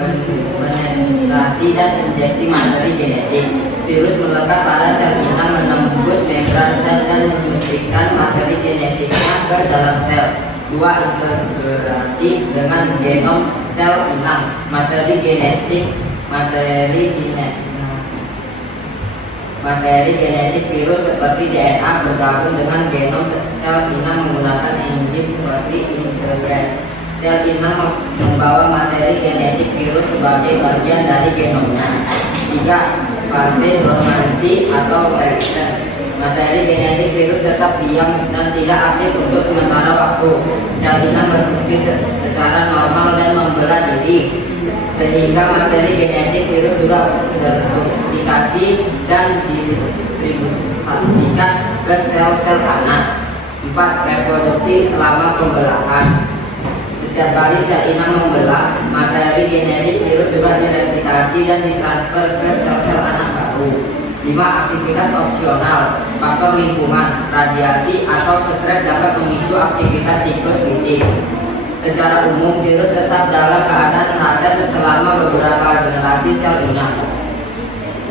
Penetrasi dan injeksi materi genetik. Virus melekat pada sel inang, menembus membran sel dan menyuntikkan materi genetiknya ke dalam sel. 2. Integrasi dengan genom sel inang. Materi genetik virus seperti DNA bergabung dengan genom sel inang menggunakan enzim seperti integrase. Sel inang membawa materi genetik virus sebagai bagian dari genomnya. 3. Fase dormansi atau latent. Materi genetik virus tetap diam dan tidak aktif untuk sementara waktu. Sel inang berfungsi secara normal dan membelah diri, sehingga materi genetik virus juga terduplikasi dan didistribusikan ke sel-sel anak. 4. Reproduksi selama pembelahan. Setiap kali sel inang membelah, materi genetik virus juga direplikasi dan ditransfer ke sel-sel anak baru. 5. Aktivitas opsional. Faktor lingkungan, radiasi, atau stres dapat memicu aktivitas siklus titik. Secara umum, virus tetap dalam keadaan laten selama beberapa generasi sel inang.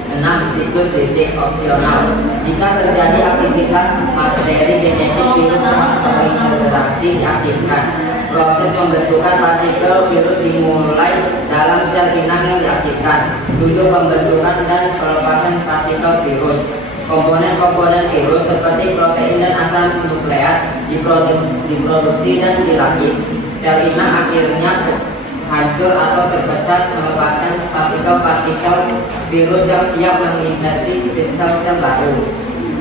6. Siklus titik opsional. Jika terjadi aktivitas materi genetik virus terintegrasi diaktifkan, proses pembentukan partikel virus dimulai dalam sel inang yang diaktifkan. 7. Pembentukan dan pelepasan partikel virus. Komponen-komponen virus seperti protein dan asam nukleat diproduksi dan dirakit. Sel inang akhirnya hancur atau terpecah melepaskan partikel-partikel virus yang siap menginfeksi sel-sel baru.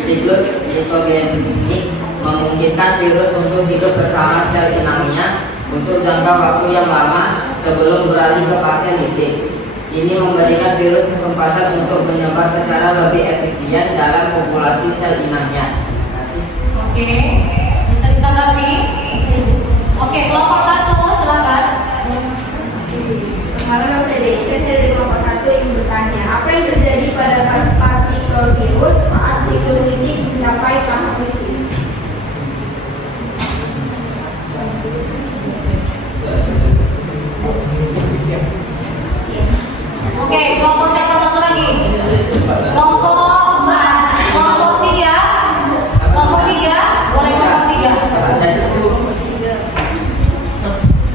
Siklus isogenik memungkinkan virus untuk hidup bersama sel inangnya untuk jangka waktu yang lama sebelum beralih ke fase litik. Ini memberikan virus kesempatan untuk menyebar secara lebih efisien dalam populasi sel inangnya. Oke, bisa ditanggapi? Oke, kelompok 1 silakan. Halo saya dari kelompok 1 ingin bertanya, apa yang terjadi pada partikel virus saat siklus litik mencapai tahap krisis? Oke, kelompok siapa satu lagi? Kelompok 3. Kelompok 3, boleh kelompok 3.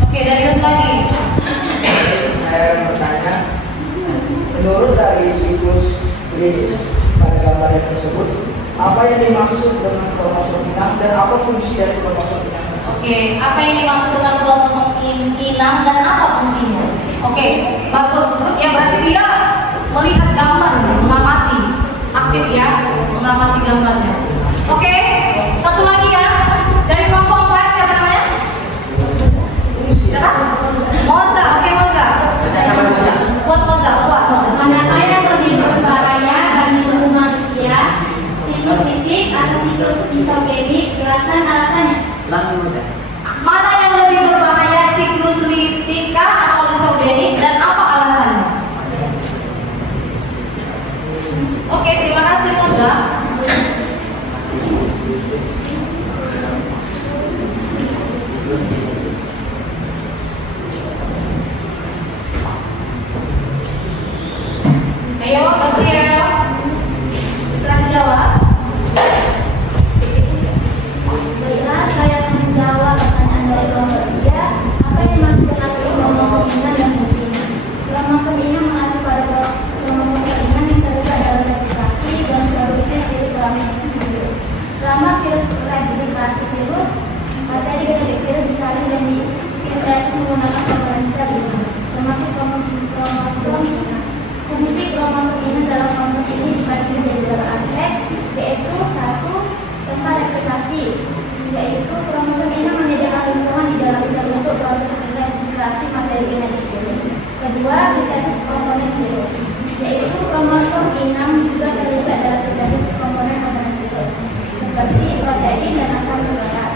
Oke, Darius lagi. Saya bertanya, menurut dari siklus krisis pada gambar yang tersebut, apa yang dimaksud dengan kromosom inang dan apa fungsi dari kromosom inang tersebut? Oke, apa yang dimaksud dengan kromosom inang dan apa fungsinya? Oke, bagus. Ya, berarti dia melihat gambar, mengamati, aktif ya, mengamati gambarnya. Oke, satu lagi ya, dari kelompok 4 siapa namanya? Siapa? Moza, oke Moza. Buat Moza. Manakah yang lebih berbahaya bagi tubuh manusia? Siklus litik atau siklus isogenik? Jelaskan alasannya. Mana yang lebih berbahaya, siklus litika atau isogenik, dan apa alasannya? Oke, terima kasih Moza. Ayo, Bastiel. Bisa dijawab? Baiklah, saya akan menjawab pertanyaan dari kelompok 3. Apa yang dimaksud dengan kromosom inang dan fungsinya? Kromosom inang mengacu pada kromosom sel inang yang terlibat dalam replikasi dan produksi virus selama virus. Selama virus replikasi virus, materi genetik virus disaring dan disintesis menggunakan komponen sel inang, termasuk kromosom inang. Fungsi kromosom inang dalam konteks ini dibagi menjadi beberapa aspek, yaitu 1. Tempat replikasi, yaitu kromosom inang menyediakan lingkungan di dalam sel untuk proses replikasi materi genetik virus. Kedua, sintesis komponen virus, yaitu kromosom inang juga terlibat dalam sintesis komponen virus, seperti protein dan asam nukleat.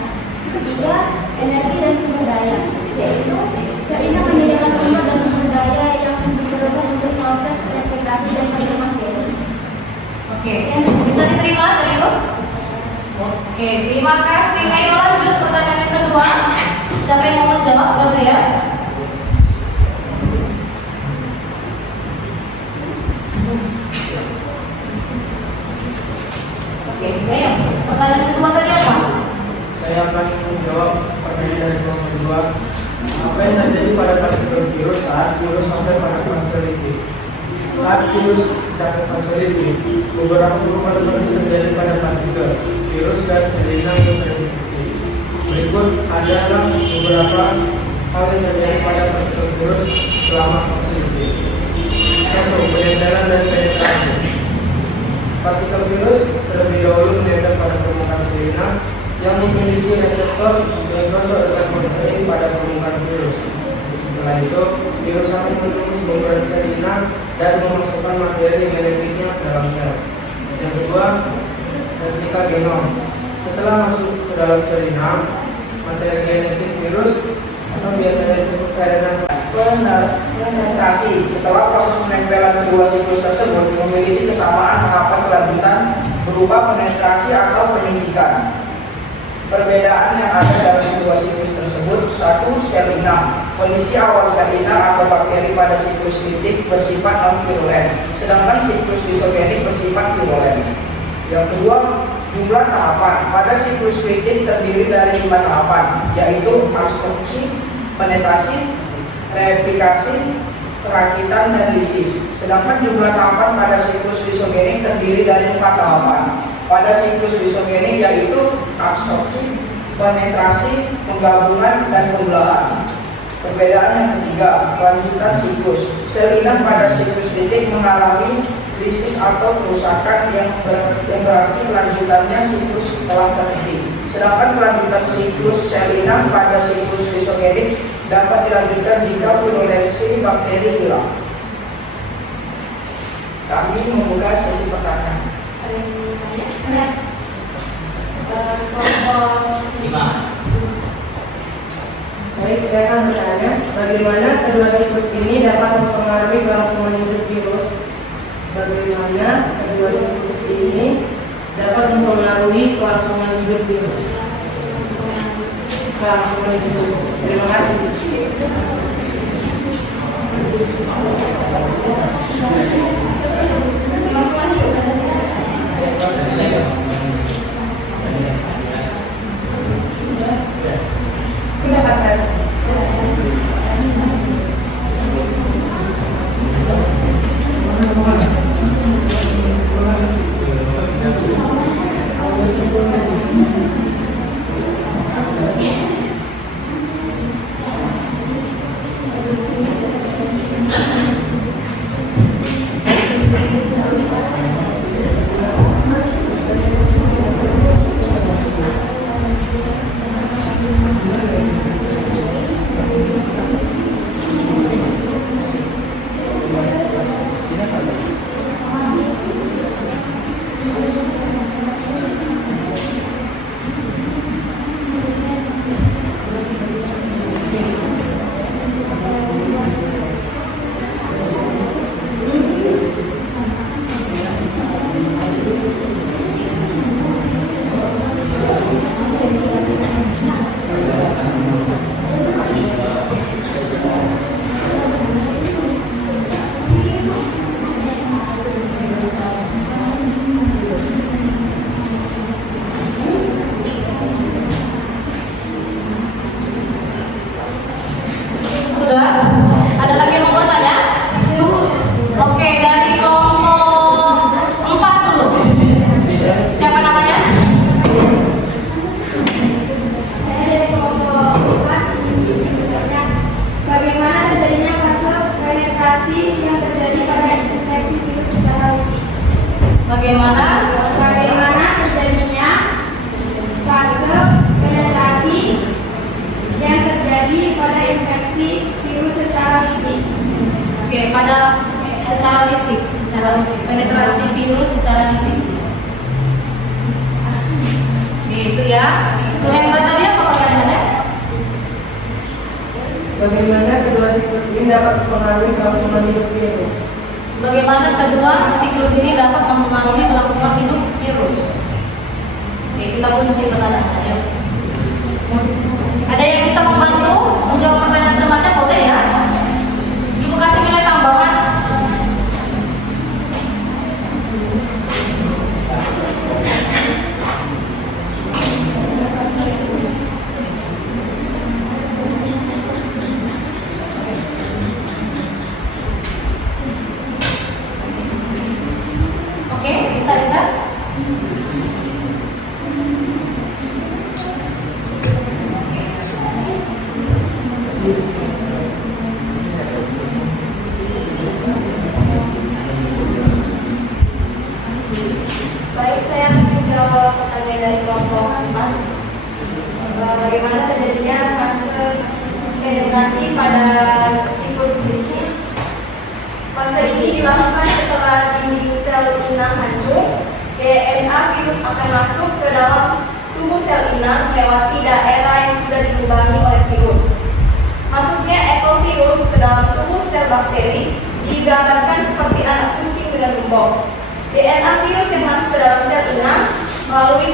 Ketiga, energi dan sumber daya, yaitu sel inang menyediakan sumber dan sumber daya yang diperlukan untuk proses replikasi dan penerimaan virus. Oke, bisa diterima Darius? Oke, terima kasih. Ayo lanjut pertanyaan yang kedua. Siapa yang mau menjawab? Gabriel. Oke, ayo. Pertanyaan kedua tadi apa? Saya akan menjawab pertanyaan dari kelompok 2. Apa yang terjadi pada partikel virus saat virus sampai pada fase litik? Saat virus mencapai fase litik, beberapa perubahan terjadi pada partikel virus dan sel inang yang terinfeksi. Berikut adalah beberapa hal yang terjadi pada partikel virus selama fase litik. 1. Penempel dan penetrasi. Partikel virus terlebih dahulu menempel pada permukaan sel inang yang memiliki reseptor yang cocok dengan protein pada permukaan virus. Setelah itu, virus akan menembus membrana sel inang dan memasukkan materi genetiknya ke dalam sel. Yang kedua, replika genom. Setelah masuk ke dalam sel inang, materi genetik virus atau biasanya disebut RNA Penetrasi. Setelah proses penempelan kedua siklus tersebut memiliki kesamaan tahapan kelanjutan berupa penetrasi atau penyuntikan. Perbedaan yang ada dalam kedua siklus tersebut: 1. Sel inang. Kondisi awal sel inang atau bakteri pada siklus litik bersifat non-virulen, sedangkan siklus isogenik bersifat virulen. Yang kedua, jumlah tahapan. Pada siklus litik terdiri dari 5 tahapan, yaitu absorpsi, penetrasi, replikasi, perakitan, dan lisis. Sedangkan jumlah tahapan pada siklus isogenik terdiri dari 4 tahapan. Pada siklus isogenik yaitu absorpsi, penetrasi, penggabungan, dan pembelahan. Perbedaan yang ketiga, kelanjutan siklus. Sel inang pada siklus litik mengalami lisis atau kerusakan yang berarti kelanjutannya siklus telah terhenti. Sedangkan kelanjutan siklus sel inang pada siklus isogenik dapat dilanjutkan jika virulensi bakteri hilang. Kami membuka sesi pertanyaan. Ada yang mau tanya? Kelompok 5. Baik, saya akan bertanya, bagaimana kedua siklus ini dapat mempengaruhi kelangsungan hidup virus? Bagaimana kedua siklus ini dapat mempengaruhi kelangsungan hidup virus? Kelangsungan hidup virus. Terima kasih. Pendapatan. Sudah? Ada lagi yang mau bertanya? Oke, dari kelompok 4 dulu. Siapa namanya? Saya dari kelompok 4. Bagaimana terjadinya fase penetrasi yang terjadi pada infeksi virus secara rutin? Bagaimana terjadinya fase penetrasi yang terjadi pada infeksi virus secara rutin? Oke, secara listik, penetrasi virus secara listik. Itu ya. Suhendra tadi apa pertanyaannya? Bagaimana kedua siklus ini dapat mempengaruhi kelangsungan hidup virus? Bagaimana kedua siklus ini dapat mempengaruhi kelangsungan hidup virus? Oke, kita kunci pertanyaannya. Ada yang bisa membantu menjawab pertanyaan temannya, boleh ya? Ibu kasih nilai tambahan. Oke, bisa. Baik, saya akan menjawab pertanyaan dari kelompok 4. Bagaimana terjadinya fase penetrasi pada siklus krisis? Fase ini dilakukan setelah dinding sel inang hancur. DNA virus akan masuk ke dalam tubuh sel inang melewati daerah yang sudah dilubangi oleh virus. Masuknya ekovirus ke dalam tubuh sel bakteri digambarkan seperti anak kucing dengan gembok. DNA virus yang masuk ke dalam sel inang melalui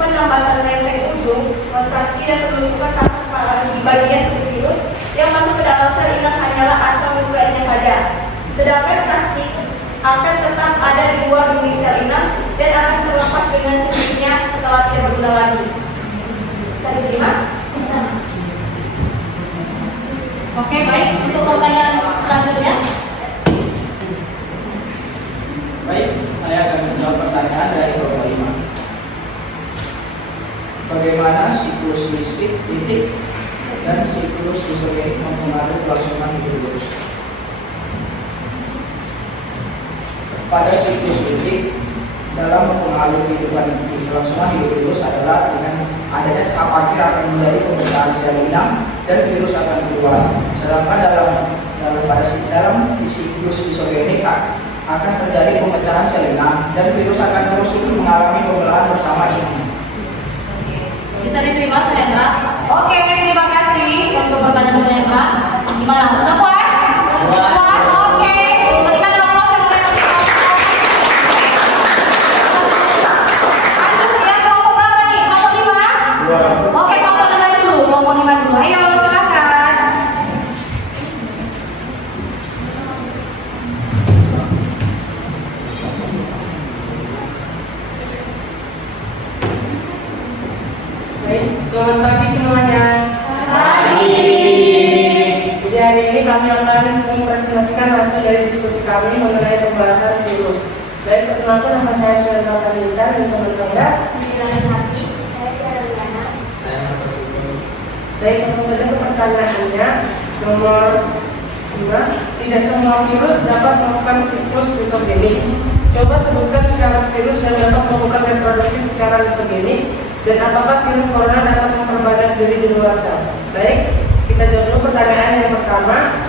penambatan lempeng ujung, kontraksi dan penusukan kasar di bagian tubuh virus yang masuk ke dalam sel inang hanyalah asam nukleotnya saja. Sedangkan traksi akan tetap ada di luar dinding sel inang dan akan terlepas dengan sendirinya setelah tidak berguna lagi. Bisa diterima? Bisa. Oke, baik. Untuk pertanyaan selanjutnya. Baik, saya akan menjawab pertanyaan dari kelompok 5. Bagaimana siklus listik, titik, dan siklus isogenik mempengaruhi kelangsungan hidup virus? Pada siklus titik, dalam mempengaruhi kelangsungan hidup virus adalah dengan adanya khawatir akan menjadi pembentukan sel inang dan virus akan keluar. Sedangkan dalam siklus isogenik akan terjadi pemecahan sel inang dan virus akan terus mengalami pembelahan bersama ini. Bisa diterima Sandra? Oke, terima kasih untuk pertanyaan Sandra. Gimana? Sudah puas? Puas? Oke. Berikan aplaus yang meriah. Lanjut ya, kelompok berapa nih? Kelompok 5? Oke, kelompok 5 dulu. Kelompok 5 dulu. Ayo, silakan. Baik, selamat pagi semuanya. Jadi hari ini kami akan mempresentasikan hasil dari diskusi kami mengenai pembahasan virus. Baik, perkenalkan nama saya Suendra Kanita dan teman saya. Baik, langsung saja ke pertanyaannya. Nomor 5, tidak semua virus dapat melakukan siklus lisogenik. Coba sebutkan syarat virus yang dapat melakukan reproduksi secara lisogenik dan apakah virus corona dapat memperbanyak diri di luar sel. Baik, kita jawab dulu pertanyaan yang pertama.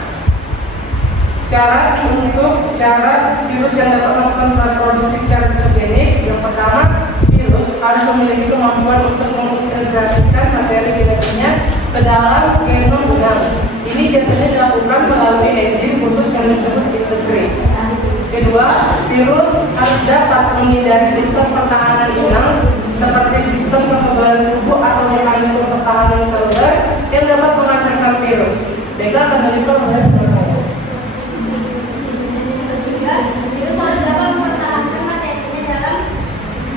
Syarat virus yang dapat melakukan reproduksi secara lisogenik, yang pertama, virus harus memiliki kemampuan untuk mengintegrasikan materi genetiknya ke dalam genom inang. Ini biasanya dilakukan melalui enzim khusus yang disebut integrase. Kedua, virus harus dapat menghindari sistem pertahanan inang seperti sistem kekebalan tubuh atau mekanisme pertahanan seluler yang dapat menghancurkan virus. Baiklah, kembali ke mulai bersama. Ketiga, virus harus dapat mempertahankan materinya dalam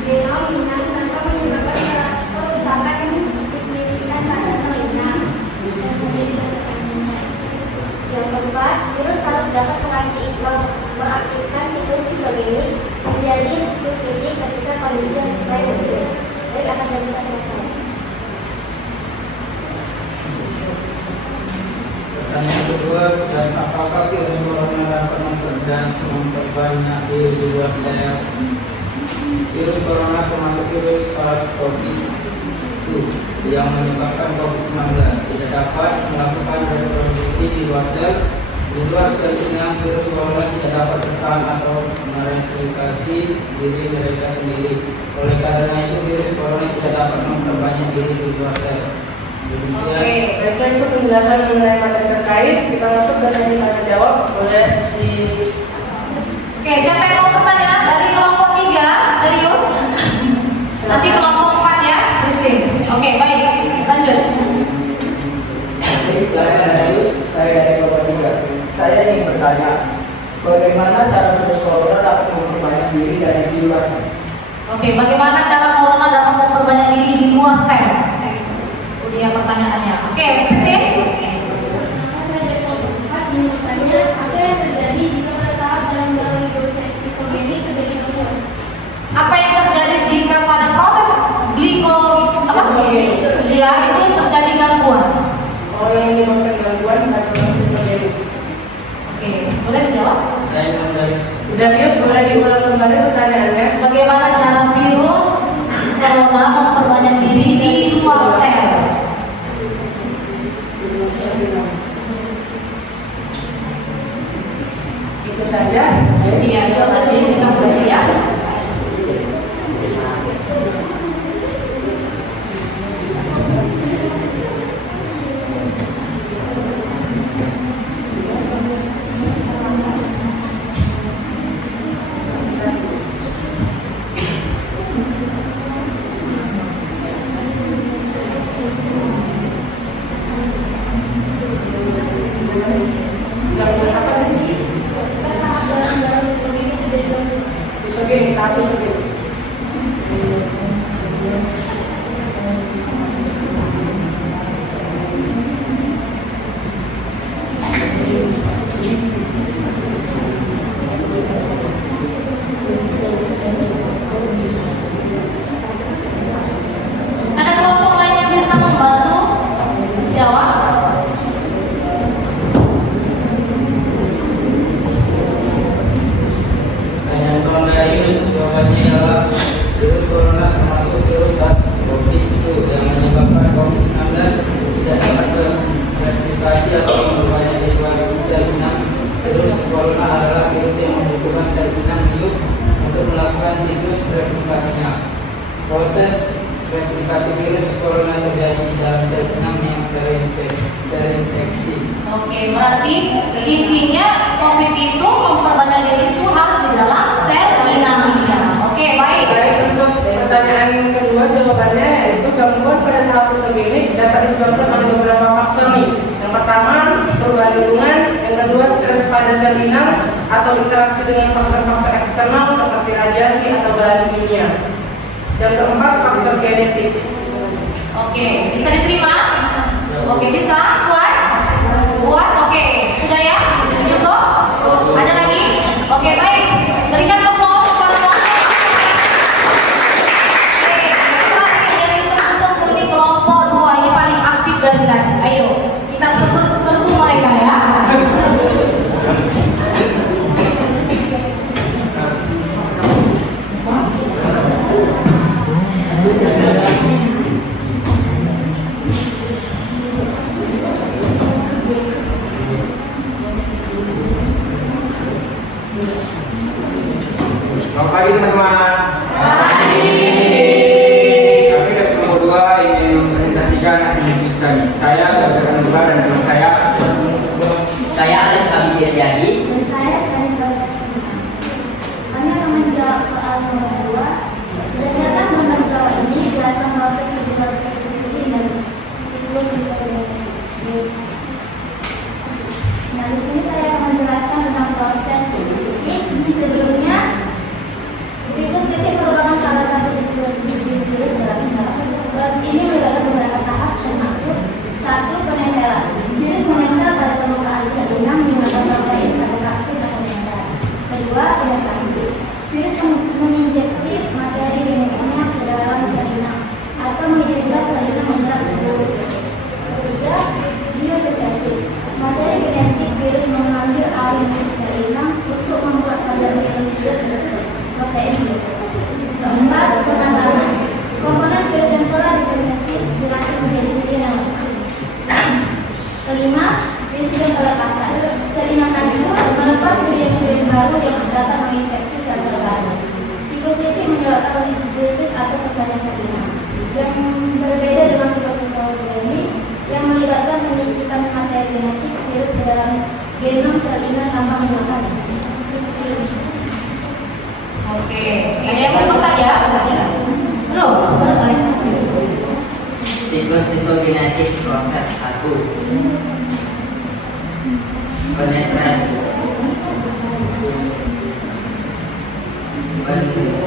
genom inang tanpa menyebabkan kerusakan yang signifikan pada sel inang. Yang keempat, virus harus dapat mengaktifkan siklus lisogenik menjadi siklus ini ketika kondisi yang sesuai muncul. Baik, akan dilanjutkan selesai. Pertanyaan kedua, dan apakah virus corona dapat dan memperbanyak diri di luar sel? Virus corona termasuk virus SARS-CoV-2 yang menyebabkan COVID-19 tidak dapat melakukan reproduksi di luar sel. Di luar sel inang, virus corona tidak dapat bertahan atau mereplikasi diri mereka sendiri. Oleh karena itu, virus corona tidak dapat memperbanyak diri di luar sel. Demikian. Baiklah, itu penjelasan mengenai materi terkait. Kita masuk ke sesi tanya jawab. Boleh di. Oke, siapa yang mau bertanya? Dari kelompok 3, Darius. Nanti kelompok 4 ya, Christine. Oke, baik. Lanjut. Saya Darius, saya dari kelompok 3. Saya ingin bertanya, bagaimana cara virus corona dapat memperbanyak diri dari di luar sel? Oke, bagaimana cara corona dapat memperbanyak diri di luar sel? Dia pertanyaannya. Oke, Christine. Saya dari kelompok 4 ingin bertanya, apa yang terjadi jika pada tahap dalam lisogenik terjadi gangguan? Apa yang terjadi jika pada proses ya itu terjadi gangguan? Orang yang menyebabkan gangguan pada proses lisogenik. Oke, boleh dijawab? Darius, boleh diulang kembali pertanyaannya. Bagaimana cara virus corona memperbanyak diri di luar sel? Itu saja. Iya, itu aja kita kunci ya. Pada tahap dalam lisogenik terjadi gangguan. mutasi virus corona terjadi di dalam sel inang yang terinfeksi. Oke, berarti intinya COVID itu memperbanyak diri itu harus di dalam sel inangnya. Oke, baik. Baik, untuk pertanyaan kedua jawabannya yaitu gangguan pada tahap usul ini dapat disebabkan oleh beberapa faktor nih. Yang pertama, perubahan lingkungan. Yang kedua, stres pada sel inang atau interaksi dengan faktor-faktor eksternal seperti radiasi atau belahan kimia. Yang keempat, faktor genetik. Oke, bisa diterima? Oke, bisa? Puas? Puas? Oke, sudah ya? Cukup? Ada lagi? Oke, baik. Berikan aplaus pada kelompok. Oke, dari teman-teman ini kelompok 2 ini paling aktif dan tadi. Ayo, kita serbu mereka ya. Selamat pagi teman-teman. Kami ketemu 2 ingin mempresentasikan hasil diskusi kami. Saya Gabriel Nurul dan teman saya. Saya Alif Habib Iryadi. Dan saya Cari Bagas. Kami akan menjawab soal nomor 2. Berdasarkan tentang bawah ini, jelaskan proses hubungan sekusi dan siklus disolusi. Nah, di sini saya akan menjelaskan tentang proses sekusi. Sebelumnya, siklus titik merupakan salah satu siklus dalam sel. Proses ini melibatkan beberapa tahap termasuk 1. Penempelan. Virus menempel pada permukaan sel inang menggunakan protein pada vaksin atau menempel. 2. Penetrasi. Virus menginjeksi materi genetiknya ke dalam sel inang atau mengizinkan sel inang menyerap seluruh virus. 3. Biosintesis. Materi genetik virus mengambil alih sel inang untuk membuat sel virus berbentuk protein virus. 4. Penanganan. Komponen virus yang telah disintesis dilanjut menjadi protein. 5. Risiko pelepasan. Sel inang hancur melepas virion-virion baru yang dapat menginfeksi sel-sel baru. Siklus ini menyebabkan lifosis atau pecahnya sel inang. Yang berbeda dengan siklus disolusi yang melibatkan penyisipan materi genetik virus ke dalam genom sel inang tanpa menggunakan risiko. Oke, ada yang mau bertanya? Belum? Selesai. Siklus disogenetik proses 1.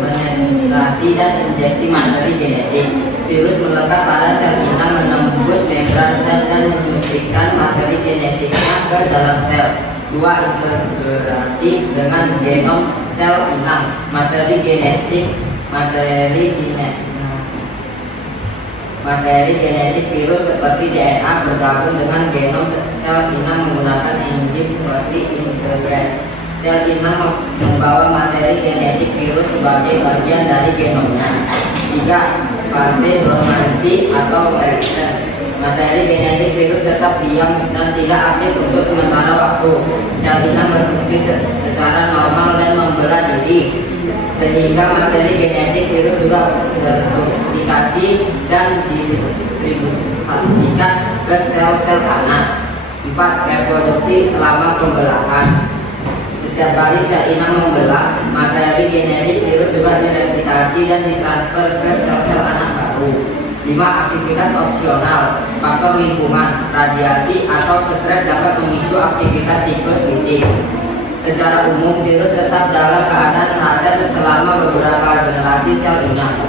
Penetrasi dan injeksi materi genetik. Virus melekat pada sel inang, menembus membran sel dan menyuntikkan materi genetiknya ke dalam sel. 2. Integrasi dengan genom sel inang. Materi genetik virus seperti DNA bergabung dengan genom sel inang menggunakan enzim seperti integrase. Sel inang membawa materi genetik virus sebagai bagian dari genomnya. 3. Fase dormansi atau latent. Materi genetik virus tetap diam dan tidak aktif untuk sementara waktu. Sel inang berfungsi secara normal dan membelah diri, sehingga materi genetik virus juga terduplikasi dan didistribusikan ke sel-sel anak. 4. Reproduksi selama pembelahan. Setiap kali sel inang membelah, materi genetik virus juga direplikasi dan ditransfer ke sel-sel anak baru. 5. Aktivitas opsional. Faktor lingkungan, radiasi, atau stres dapat memicu aktivitas siklus litik. Secara umum, virus tetap dalam keadaan laten selama beberapa generasi sel inang.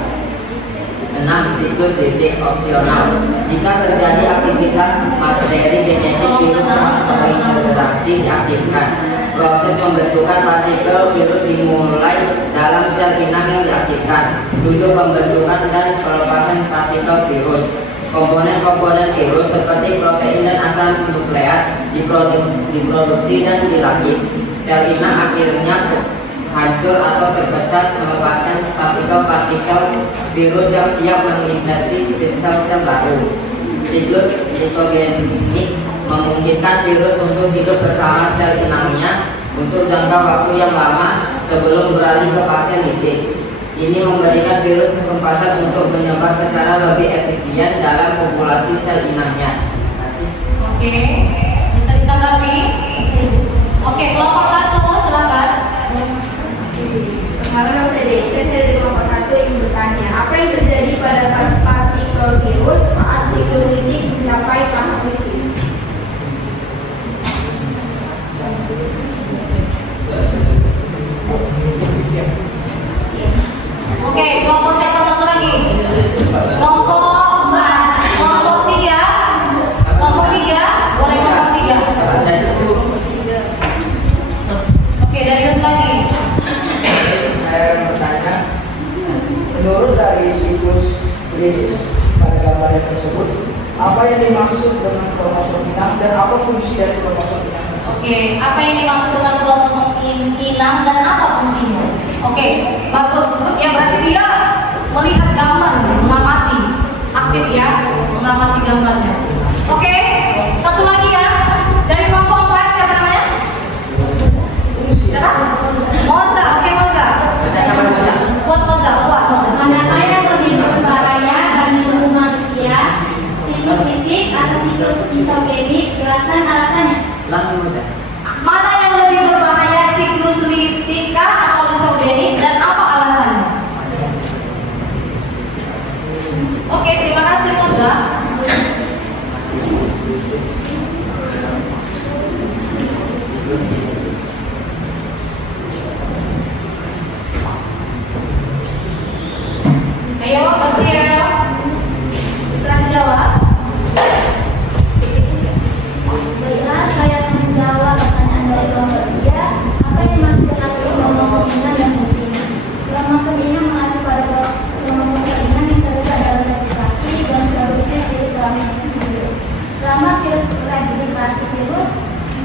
6. Siklus litik opsional. Jika terjadi aktivitas materi genetik virus yang terintegrasi diaktifkan, proses pembentukan partikel virus dimulai dalam sel inang yang diaktifkan. 7. Pembentukan dan pelepasan partikel virus. Komponen-komponen virus seperti protein dan asam nukleat diproduksi dan dirakit. Sel inang akhirnya hancur atau terpecah melepaskan partikel-partikel virus yang siap menginfeksi sel-sel baru. Siklus isogenik memungkinkan virus untuk hidup bersama sel inangnya untuk jangka waktu yang lama sebelum beralih ke fase litik. Ini memberikan virus kesempatan untuk menyebar secara lebih efisien dalam populasi sel inangnya. Oke, bisa ditanggapi? Oke, kelompok 1 silakan. Halo, saya dari kelompok 1 ingin bertanya, apa yang terjadi pada partikel virus saat siklus litik mencapai tahap krisis? Oke, kelompok siapa satu lagi? Kelompok 3. Kelompok 3, boleh kelompok 3. Oke, dari Yus lagi. Saya bertanya, menurut dari siklus krisis pada gambaran tersebut, apa yang dimaksud dengan kromosom inang dan apa fungsi dari kromosom inang tersebut? Oke, apa yang dimaksud dengan kromosom inang dan apa fungsinya? Oke, bagus. Ya berarti dia melihat gambar, mengamati, aktif ya, mengamati gambarnya. Oke, satu lagi ya, dari kelompok 4 siapa namanya? Siapa? Moza, oke Moza. Buat Moza. Manakah yang lebih berbahaya bagi tubuh manusia? Siklus litik atau siklus isogenik? Jelaskan alasannya. Mana yang lebih berbahaya, siklus litik atau isogenik, dan apa alasannya? Oke, terima kasih Moza. Ayo, Gabriel. Setelah dijawab. Baiklah, saya akan menjawab pertanyaan dari kelompok 3. Apa yang dimaksud dengan kromosom inang dan fungsinya? Kromosom inang mengacu pada kromosom sel inang yang terlibat dalam replikasi dan produksi virus virus. Selama virus replikasi virus,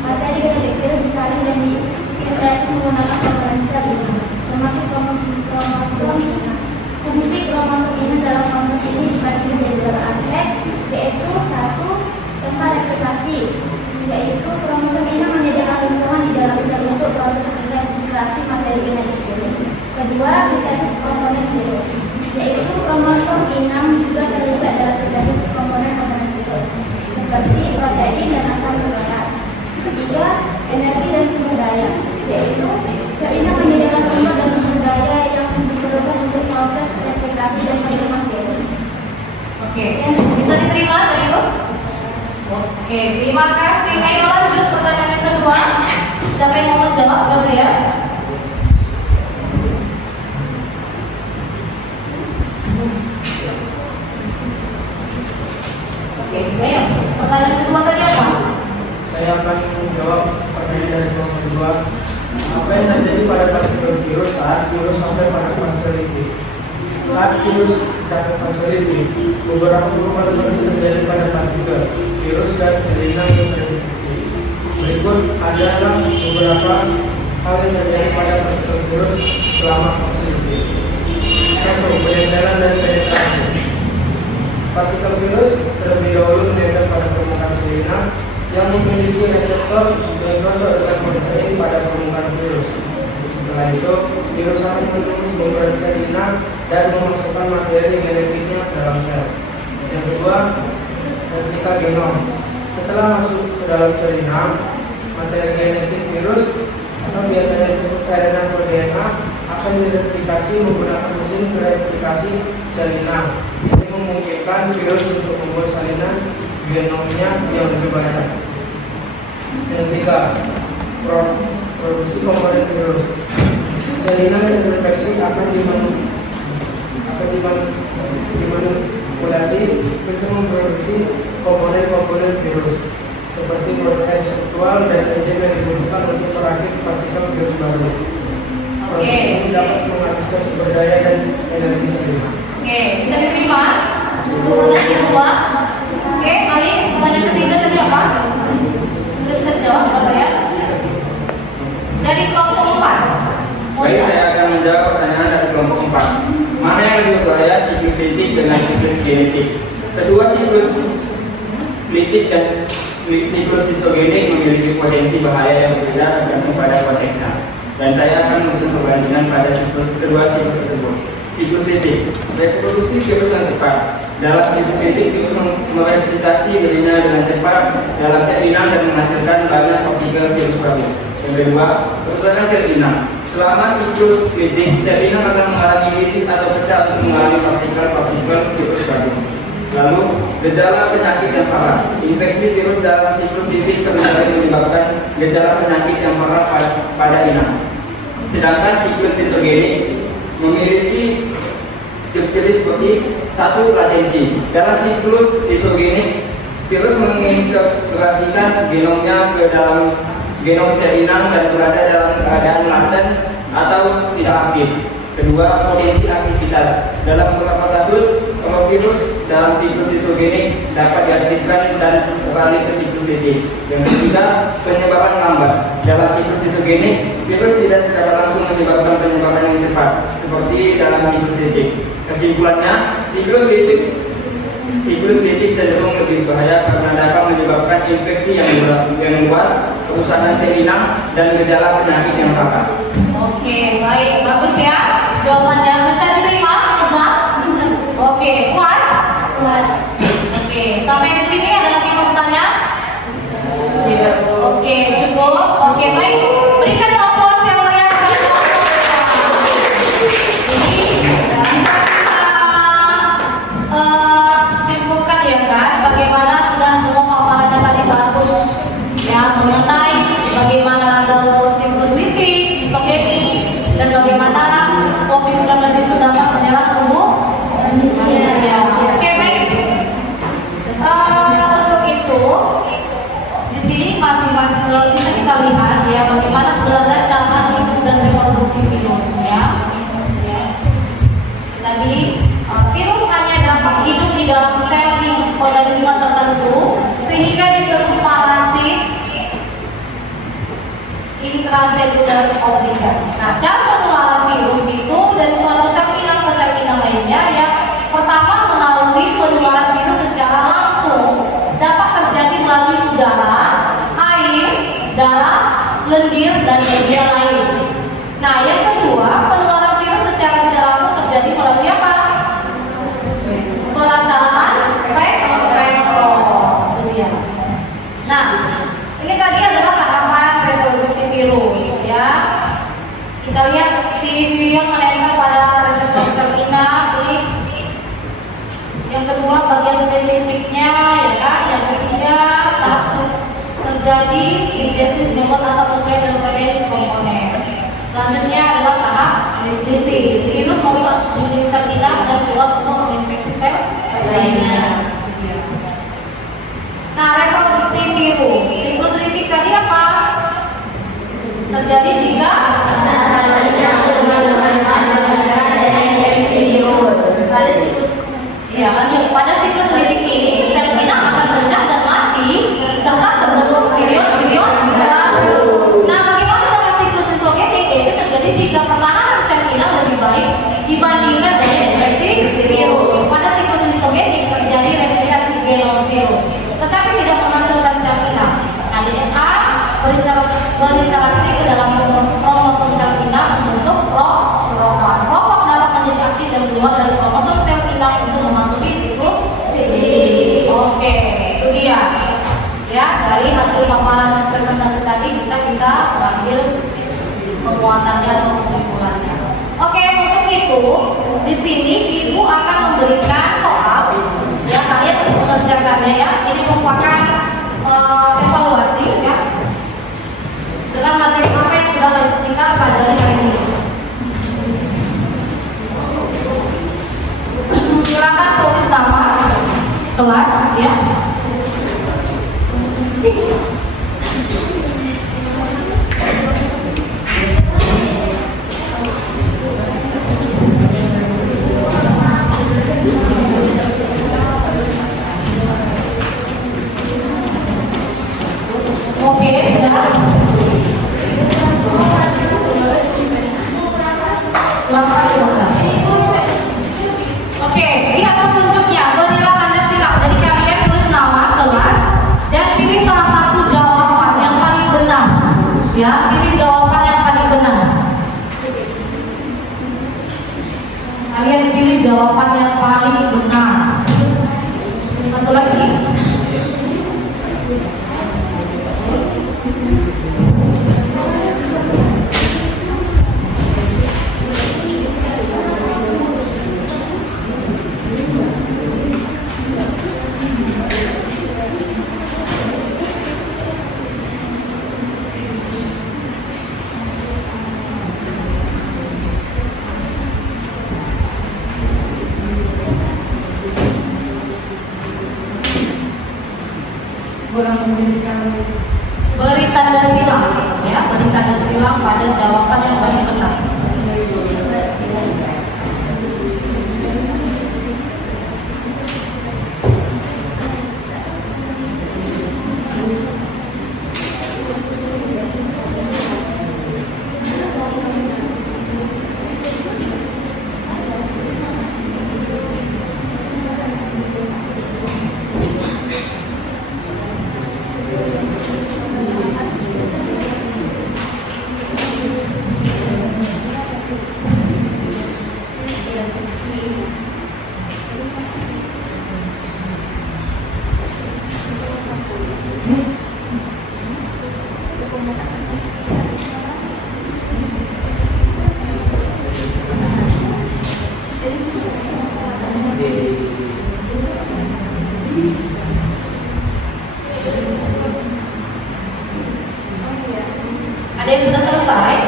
materi genetik virus disaring dan disintesis menggunakan komponen sel inang, termasuk kromosom inang. Fungsi kromosom inang dalam konteks ini dibagi menjadi beberapa aspek, yaitu 1. Tempat replikasi, yaitu kromosom inang menyediakan lingkungan di dalam sel untuk proses replikasi materi genetik virus. Kedua, sintesis komponen virus, yaitu kromosom inang juga terlibat dalam sintesis komponen virus, seperti protein dan asam nukleat. Ketiga, energi dan sumber daya, yaitu sel inang menyediakan sumber dan sumber daya yang diperlukan untuk proses replikasi dan penerimaan virus. Oke, bisa diterima dari Yus? Oke, terima kasih. Ayo lanjut pertanyaan yang kedua. Siapa yang mau menjawab, Gabriel? Oke, ayo. Pertanyaan kedua tadi apa? Saya akan menjawab pertanyaan dari kelompok 2. Apa yang terjadi pada partikel virus saat virus sampai pada fase litik? Saat virus mencapai fase litik, beberapa perubahan terjadi pada partikel virus dan sel inang yang terinfeksi. Berikut adalah beberapa hal yang terjadi pada partikel virus selama fase litik. 1. Penempel dan penetrasi. Partikel virus terlebih dahulu menempel pada permukaan sel inang yang memiliki reseptor dengan protein pada permukaan virus. Setelah itu, virus akan menulis memberan sel inang dan memasukkan materi genetiknya ke dalam sel. Yang kedua, replika genom. Setelah masuk ke dalam sel inang, materi genetik virus atau biasanya disebut RNA atau DNA akan direplikasi menggunakan mesin replikasi sel inang. Ini memungkinkan virus untuk membuat salinan genomnya yang lebih banyak. Yang ketiga, produksi komponen virus. Sel inang yang terinfeksi akan dimanipulasi untuk memproduksi komponen-komponen virus seperti protein struktural dan enzim yang dibutuhkan untuk merakit partikel virus baru. Proses ini dapat menghabiskan sumber daya dan energi sel inang. Oke, bisa diterima? Pertanyaan kedua. Oke, mari pertanyaan ketiga tadi apa? Sudah bisa dijawab, Gabriel? Dari kelompok 4. Baik, saya akan menjawab pertanyaan dari kelompok 4. Mana yang lebih berbahaya, siklus litik dengan siklus genetik? Kedua siklus litik dan siklus isogenik memiliki potensi bahaya yang berbeda tergantung pada konteksnya. Dan saya akan memberikan perbandingan pada kedua siklus tersebut. siklus litik. Reproduksi virus yang cepat. Dalam siklus litik, virus mereplikasi dirinya dengan cepat dalam sel inang dan menghasilkan banyak partikel virus baru. Yang kedua, kerusakan sel inang. Selama siklus litik, sel inang akan mengalami lisis atau pecah untuk mengalami partikel-partikel virus baru. Lalu, gejala penyakit yang parah. Infeksi virus dalam siklus litik seringkali menyebabkan gejala penyakit yang parah pada inang. Sedangkan siklus disogenik memiliki ciri-ciri seperti satu, latensi. Dalam siklus disogenik, virus mengintegrasikan genomnya ke dalam genom sel inang dan berada dalam keadaan laten atau tidak aktif. Kedua, potensi aktivitas. Dalam beberapa kasus, virus dalam siklus disogenik dapat diaktifkan dan beralih ke siklus litik. Yang ketiga, penyebaran lambat. Dalam siklus disogenik, virus tidak secara langsung menyebabkan penyebaran yang cepat, seperti dalam siklus litik. Kesimpulannya, siklus litik cenderung lebih bahaya karena dapat menyebabkan infeksi yang luas, kerusakan sel inang, dan gejala penyakit yang parah. Oke, baik, bagus ya jawabannya. Bisa diterima? Bisa? Oke, puas? Puas. Oke, sampai di sini ada lagi pertanyaan? Tidak. Oke, cukup. Oke, baik. Berikan aplaus yang meriah. Jadi bisa kita simpulkan ya kan, bagaimana sudah semua paparannya tadi bagus ya, mengenai bagaimana dalam siklus litik, disogenik, dan bagaimana COVID-19 itu dapat menyerang tubuh manusia. Oke, baik. Untuk itu di sini masing-masing bisa kita lihat ya bagaimana sebenarnya cara hidup dan reproduksi virus ya. Tadi virus hanya dapat hidup di dalam sel organisme tertentu sehingga disebut parasit intraseluler organ. Nah, cara penularan virus itu dari suatu sel inang ke sel inang lainnya ya. Pertama, melalui penularan virus secara langsung dapat terjadi melalui udara, air, darah, lendir, dan media lain. Nah, yang kedua, penularan virus secara tidak langsung terjadi melalui apa? Perantaraan vektor. Itu dia. Nah, ini tadi adalah tahapan reproduksi virus ya. Kita lihat si yang menempel pada reseptor sel inang. Yang kedua, bagian spesifiknya ya kan. Yang ketiga, tahap terjadi sintesis dengan asam nukleik dan protein komponen. Selanjutnya adalah tahap lisis. Virus merusak dinding sel inang dan keluar untuk menginfeksi sel lainnya. Nah, reproduksi virus. Siklus litik tadi apa? Terjadi jika pada siklus. Ya, lanjut. Pada siklus litik ini, sel inang akan pecah dan mati serta terbentuk virion baru. Nah, bagaimana dengan siklus disogenik? Yaitu terjadi jika pertahanan sel inang lebih baik dibandingkan dengan infeksi virus. Pada siklus disogenik terjadi replikasi genom virus, tetapi tidak menghancurkan sel inang. Nah, DNA berinteraksi ke dalam kromosom sel inang membentuk prokrom. Prokrom dapat menjadi aktif dan keluar dari kromosom sel inang untuk memasuki siklus litik. Oke, itu dia. Ya, dari hasil paparan presentasi tadi kita bisa mengambil penguatannya atau kesimpulannya. Oke, untuk itu di sini ibu akan memberikan soal. Ya, kalian mengerjakannya ya. Ini merupakan evaluasi ya dengan materi apa yang sudah kita pelajari hari ini. Silakan tulis nama kelas ya. Oke, sudah. Oke, lihat petunjuknya. Berilah tanda silap. Jadi kalian tulis nama kelas dan pilih salah satu jawaban yang paling satu lagi. Beri tanda silang, ya, beri tanda silang pada jawaban yang paling benar. Ada yang sudah selesai?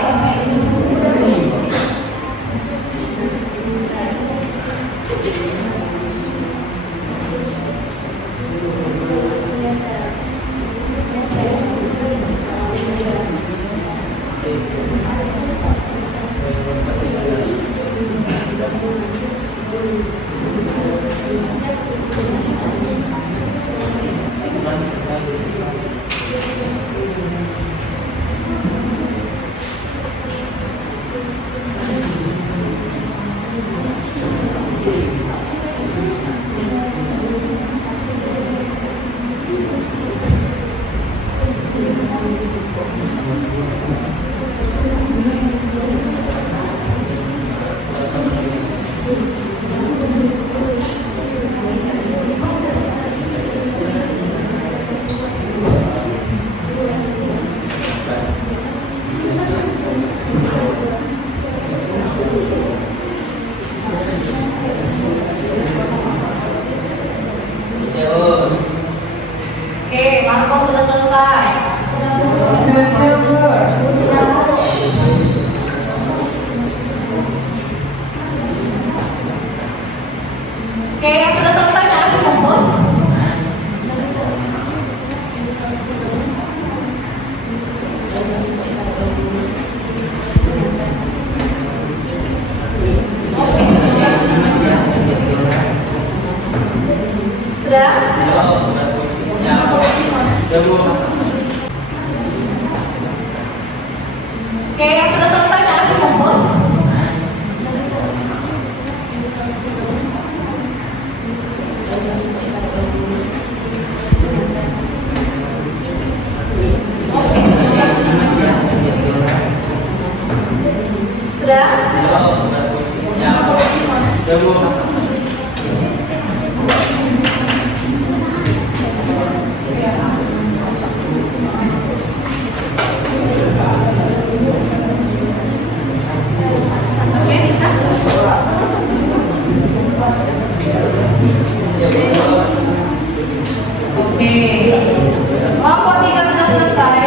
Oke, Marco sudah selesai. Oke, yang sudah selesai mohon dikumpul. Oke, sudah. Oke, yang sudah selesai mohon dikumpul. Oke, sudah. Oke, bisa. Oke, kelompok 3 sudah selesai.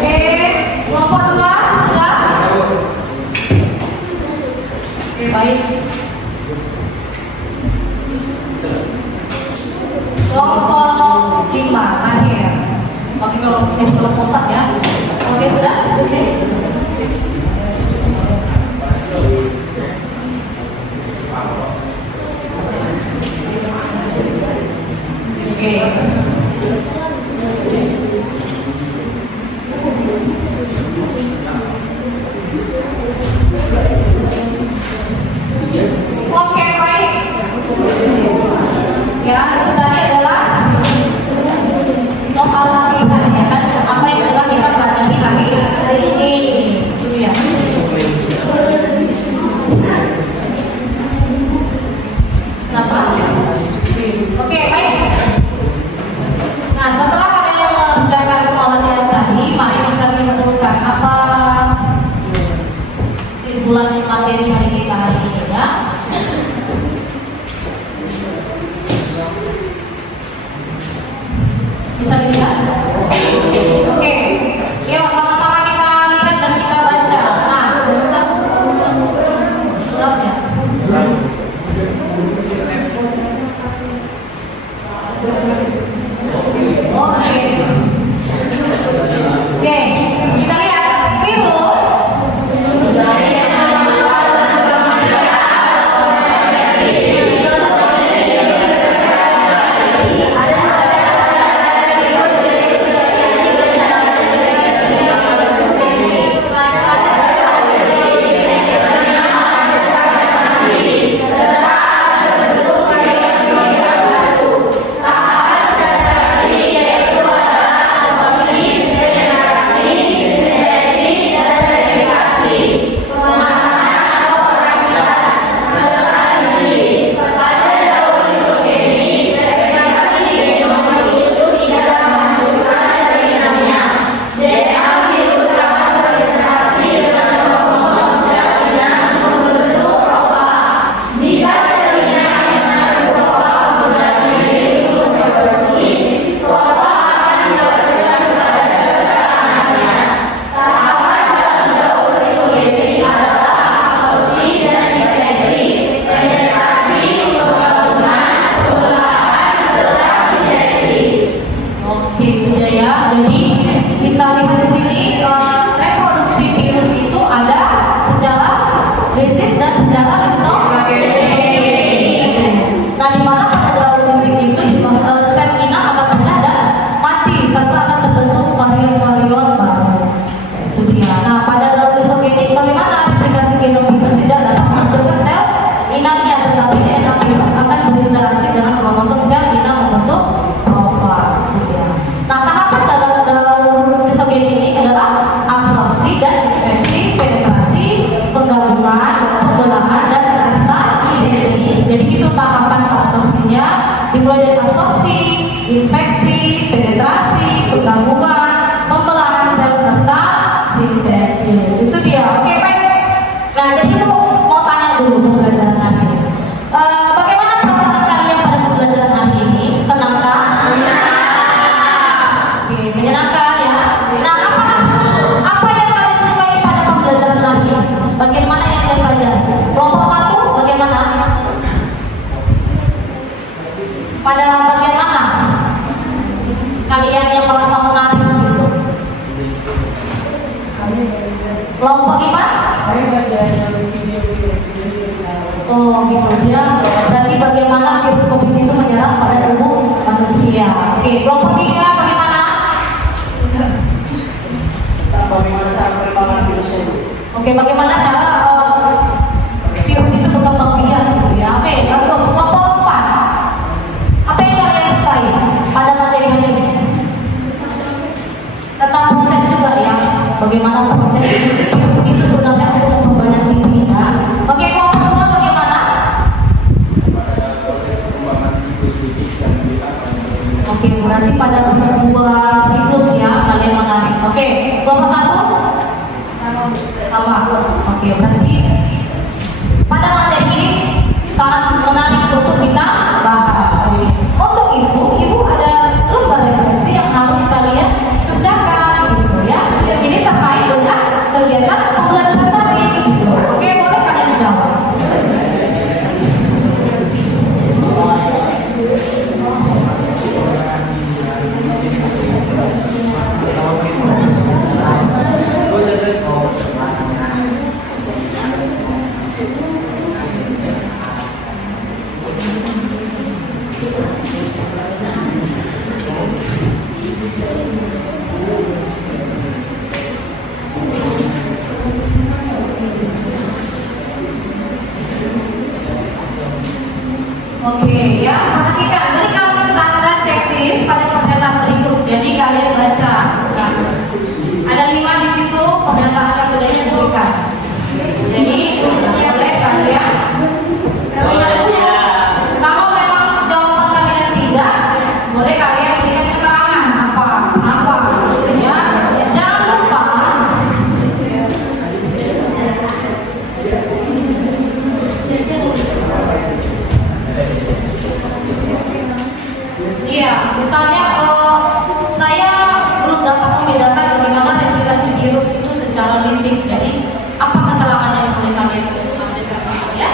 Oke, kelompok 2 sudah. Oke, baik. Kelompok 5 akhir. Bagi kelompok 4 ya. Oke, sudah selesai. Oke. Oke, baik. Ya, itu tadi adalah soal latihan ya kan, apa yang sudah kita pelajari hari ini. Itu dia. Kenapa? Oke, baik. Nah, setelah kalian mengerjakan soal latihan tadi, mari kita simpulkan apa simpulan materi hari kita hari ini ya. Bisa dilihat? Oke, yuk sama-sama kita lihat dan kita baca. Nah, suratnya. Oke, kita lihat virus. Dimulai dari absorpsi, infeksi, penetrasi, penggangguan, pembelahan sel serta sintesis. Itu dia. Oke, baik. Nah, jadi itu mau tanya dulu pembelajaran hari ini. Bagaimana perasaan kalian pada pembelajaran hari ini? Senangkah? Oke, menyenangkan ya. Nah, apa yang kalian sukai pada pembelajaran hari ini? Bagaimana yang kalian pelajari? Kelompok 1 bagaimana? Pada bagian mana kalian yang merasa menarik gitu? Kelompok 5? Oh gitu ya. Berarti bagaimana virus COVID itu menyerang pada tubuh manusia. Oke, kelompok 3 bagaimana? Bagaimana cara pengembangan virus itu? Oke, bagaimana cara virus itu berkembang biak gitu ya. Oke, lalu kelompok 4. Apa yang kalian sukai pada materi hari ini? Tentang proses juga ya. Bagaimana proses virus itu sebenarnya untuk memperbanyak diri ya. Oke, kelompok 2 bagaimana? Proses perkembangan siklus lipid dan Oke, berarti pada 2 siklus ya kalian menarik. Oke, kelompok 1? Sama. Oke, berarti pada materi ini sangat menarik untuk kita bahas. Untuk ibu ada lembar referensi yang harus kalian kerjakan gitu ya. Ini terkait dengan kegiatan pembelajaran tadi gitu. Oke, boleh kalian jawab. Oke, ya, pastikan. Jadi kalau tanda checklist pada pernyataan berikut. Jadi kalian baca. Nah, ada 5 di situ pernyataan yang sudah diberikan. Jadi boleh kalian. Kalau memang jawaban kalian tidak, boleh kalian berikan keterangan apa ya. Jangan lupa iya, misalnya saya belum dapat membedakan bagaimana replikasi virus itu secara linting. Jadi apa keterangan yang boleh kalian berikan ya?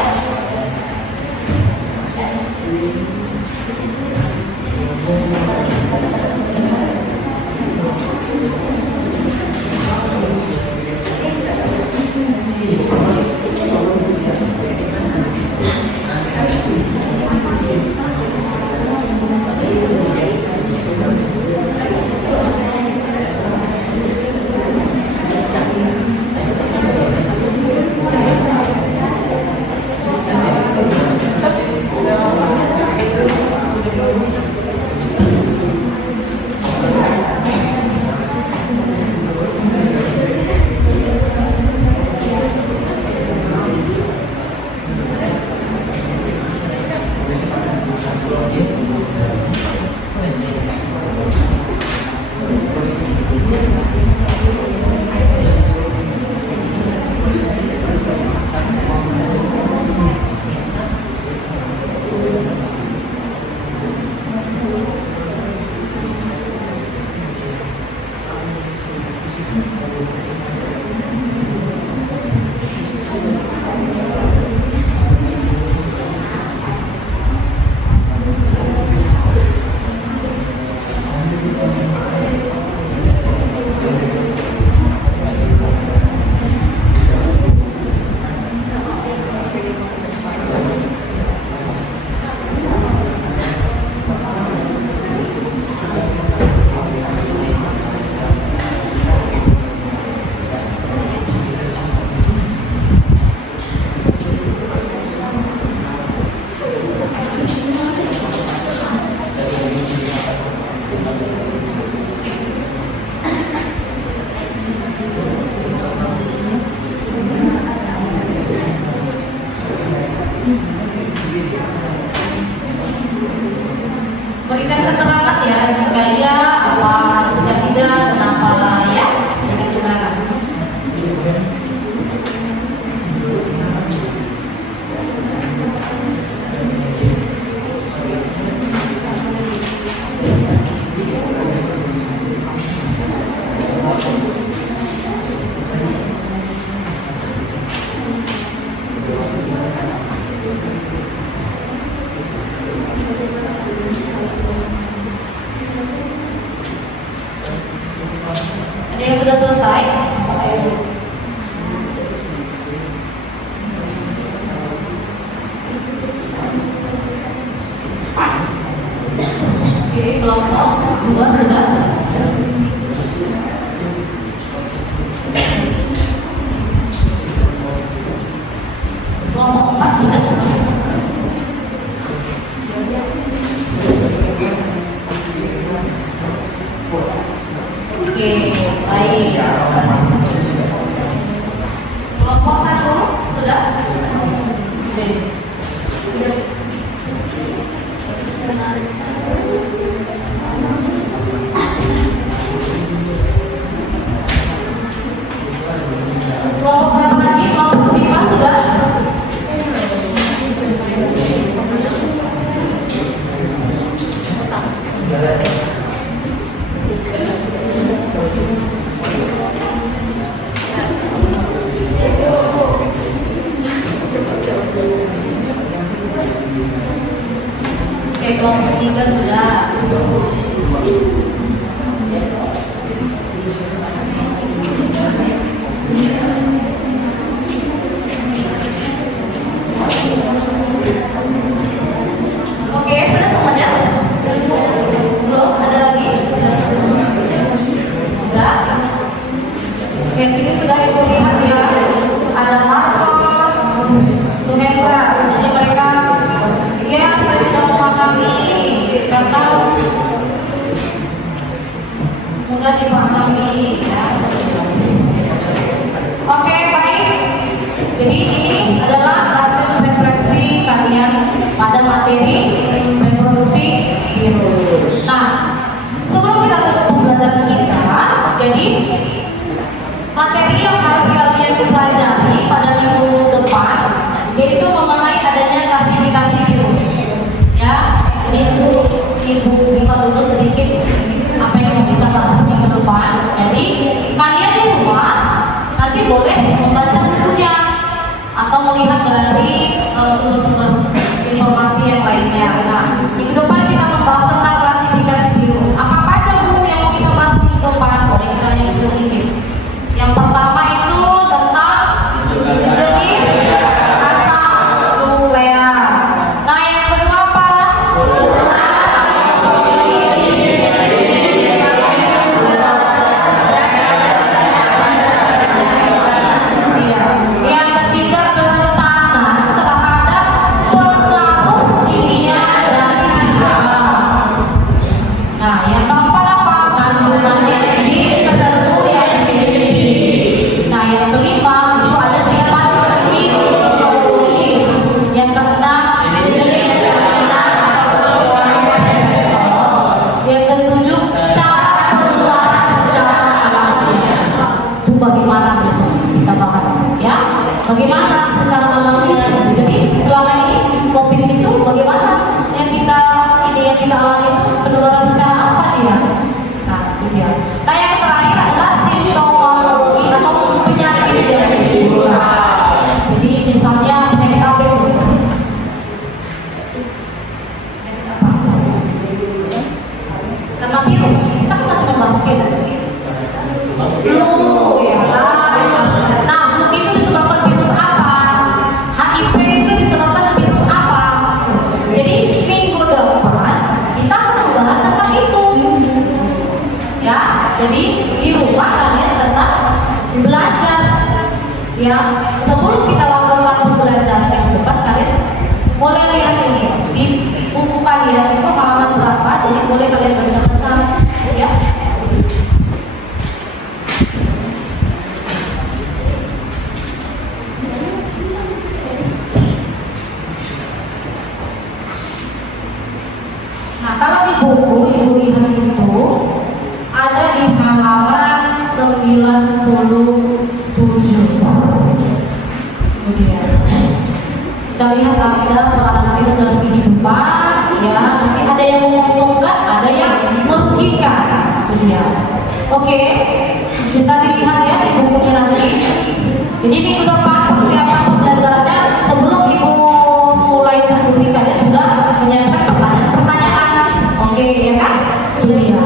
Berikan keterangan ya, jika iya apa, jika tidak kenapa ya, berikan keterangan. Ada yang sudah selesai? Ayo. Oke, kelompok 2 sudah. Kelompok 4 sudah. Oke, baik. Kelompok 1 sudah. Kelompok berapa lagi? Kelompok 5 sudah. Oke, kelompok 3 sudah. Oke, sudah semuanya? Belum? Ada lagi? Sudah? Oke, sini sudah ibu lihat ya. Ada Marcos, Suhendra. Jadi mereka, ya saya sudah memahami mudah dipahami ya. Oke, baik. Jadi ini adalah hasil refleksi kalian pada materi reproduksi virus. Nah, sebelum kita tutup pembelajaran kita, jadi materi yang harus kalian pelajari pada minggu depan yaitu mengenai adanya klasifikasi virus. Ya, ini ibu buka dulu sedikit apa yang mau kita bahas minggu depan. Jadi kalian di rumah nanti boleh membaca bukunya atau melihat dari sumber-sumber informasi yang lainnya. Nah, minggu depan kita membahas tentang klasifikasi virus. Apa aja Bu yang mau kita bahas minggu depan? Boleh kita lihat dulu sedikit. Yang pertama itu tentang jenis asam nuklear. Nah, yang kedua apa? Iya. Yang ketiga kerentanan terhadap pengaruh kimia dari sistem. Nah, yang keempat apa? Kandungan energi tertentu yang dimiliki. Nah, yang kelima itu ada sifat imunologis. Yang keenam jenis kandungan atau kesesuaian kolesterol. Yang ketujuh cara penularan secara alami. Itu bagaimana besok kita bahas ya? Bagaimana secara alaminya? Jadi selama ini COVID itu bagaimana yang kita alami itu penularan secara apa dia? Nah, itu dia. Nah, yang terakhir adalah simptomologi atau penyakit yang timbul. Jadi misalnya penyakit apa itu? Penyakit apa? Karena virus, kita kan masih membahas virus. Flu, ya kan? Nah, flu itu disebabkan virus apa? HIV itu disebabkan virus apa? Jadi minggu depan kita akan membahas tentang itu. Ya, jadi di rumah kalian tetap belajar. Ya, sebelum kita lakukan pembelajaran yang depan, kalian boleh lihat ini di buku kalian itu halaman berapa. Jadi boleh kalian baca-baca. Ya. Nah, kalau di buku ibu lihat itu ada di halaman 97. Kemudian kita lihat ada peranan virus dalam kehidupan, ya. Nanti ada yang menguntungkan, ada yang merugikan. Kemudian, oke, bisa dilihat ya di bukunya nanti. Jadi minggu depan persiapan pembelajarannya sebelum ibu mulai diskusi kalian sudah menyiapkan pertanyaan-pertanyaan. Oke, ya kan? Itu dia.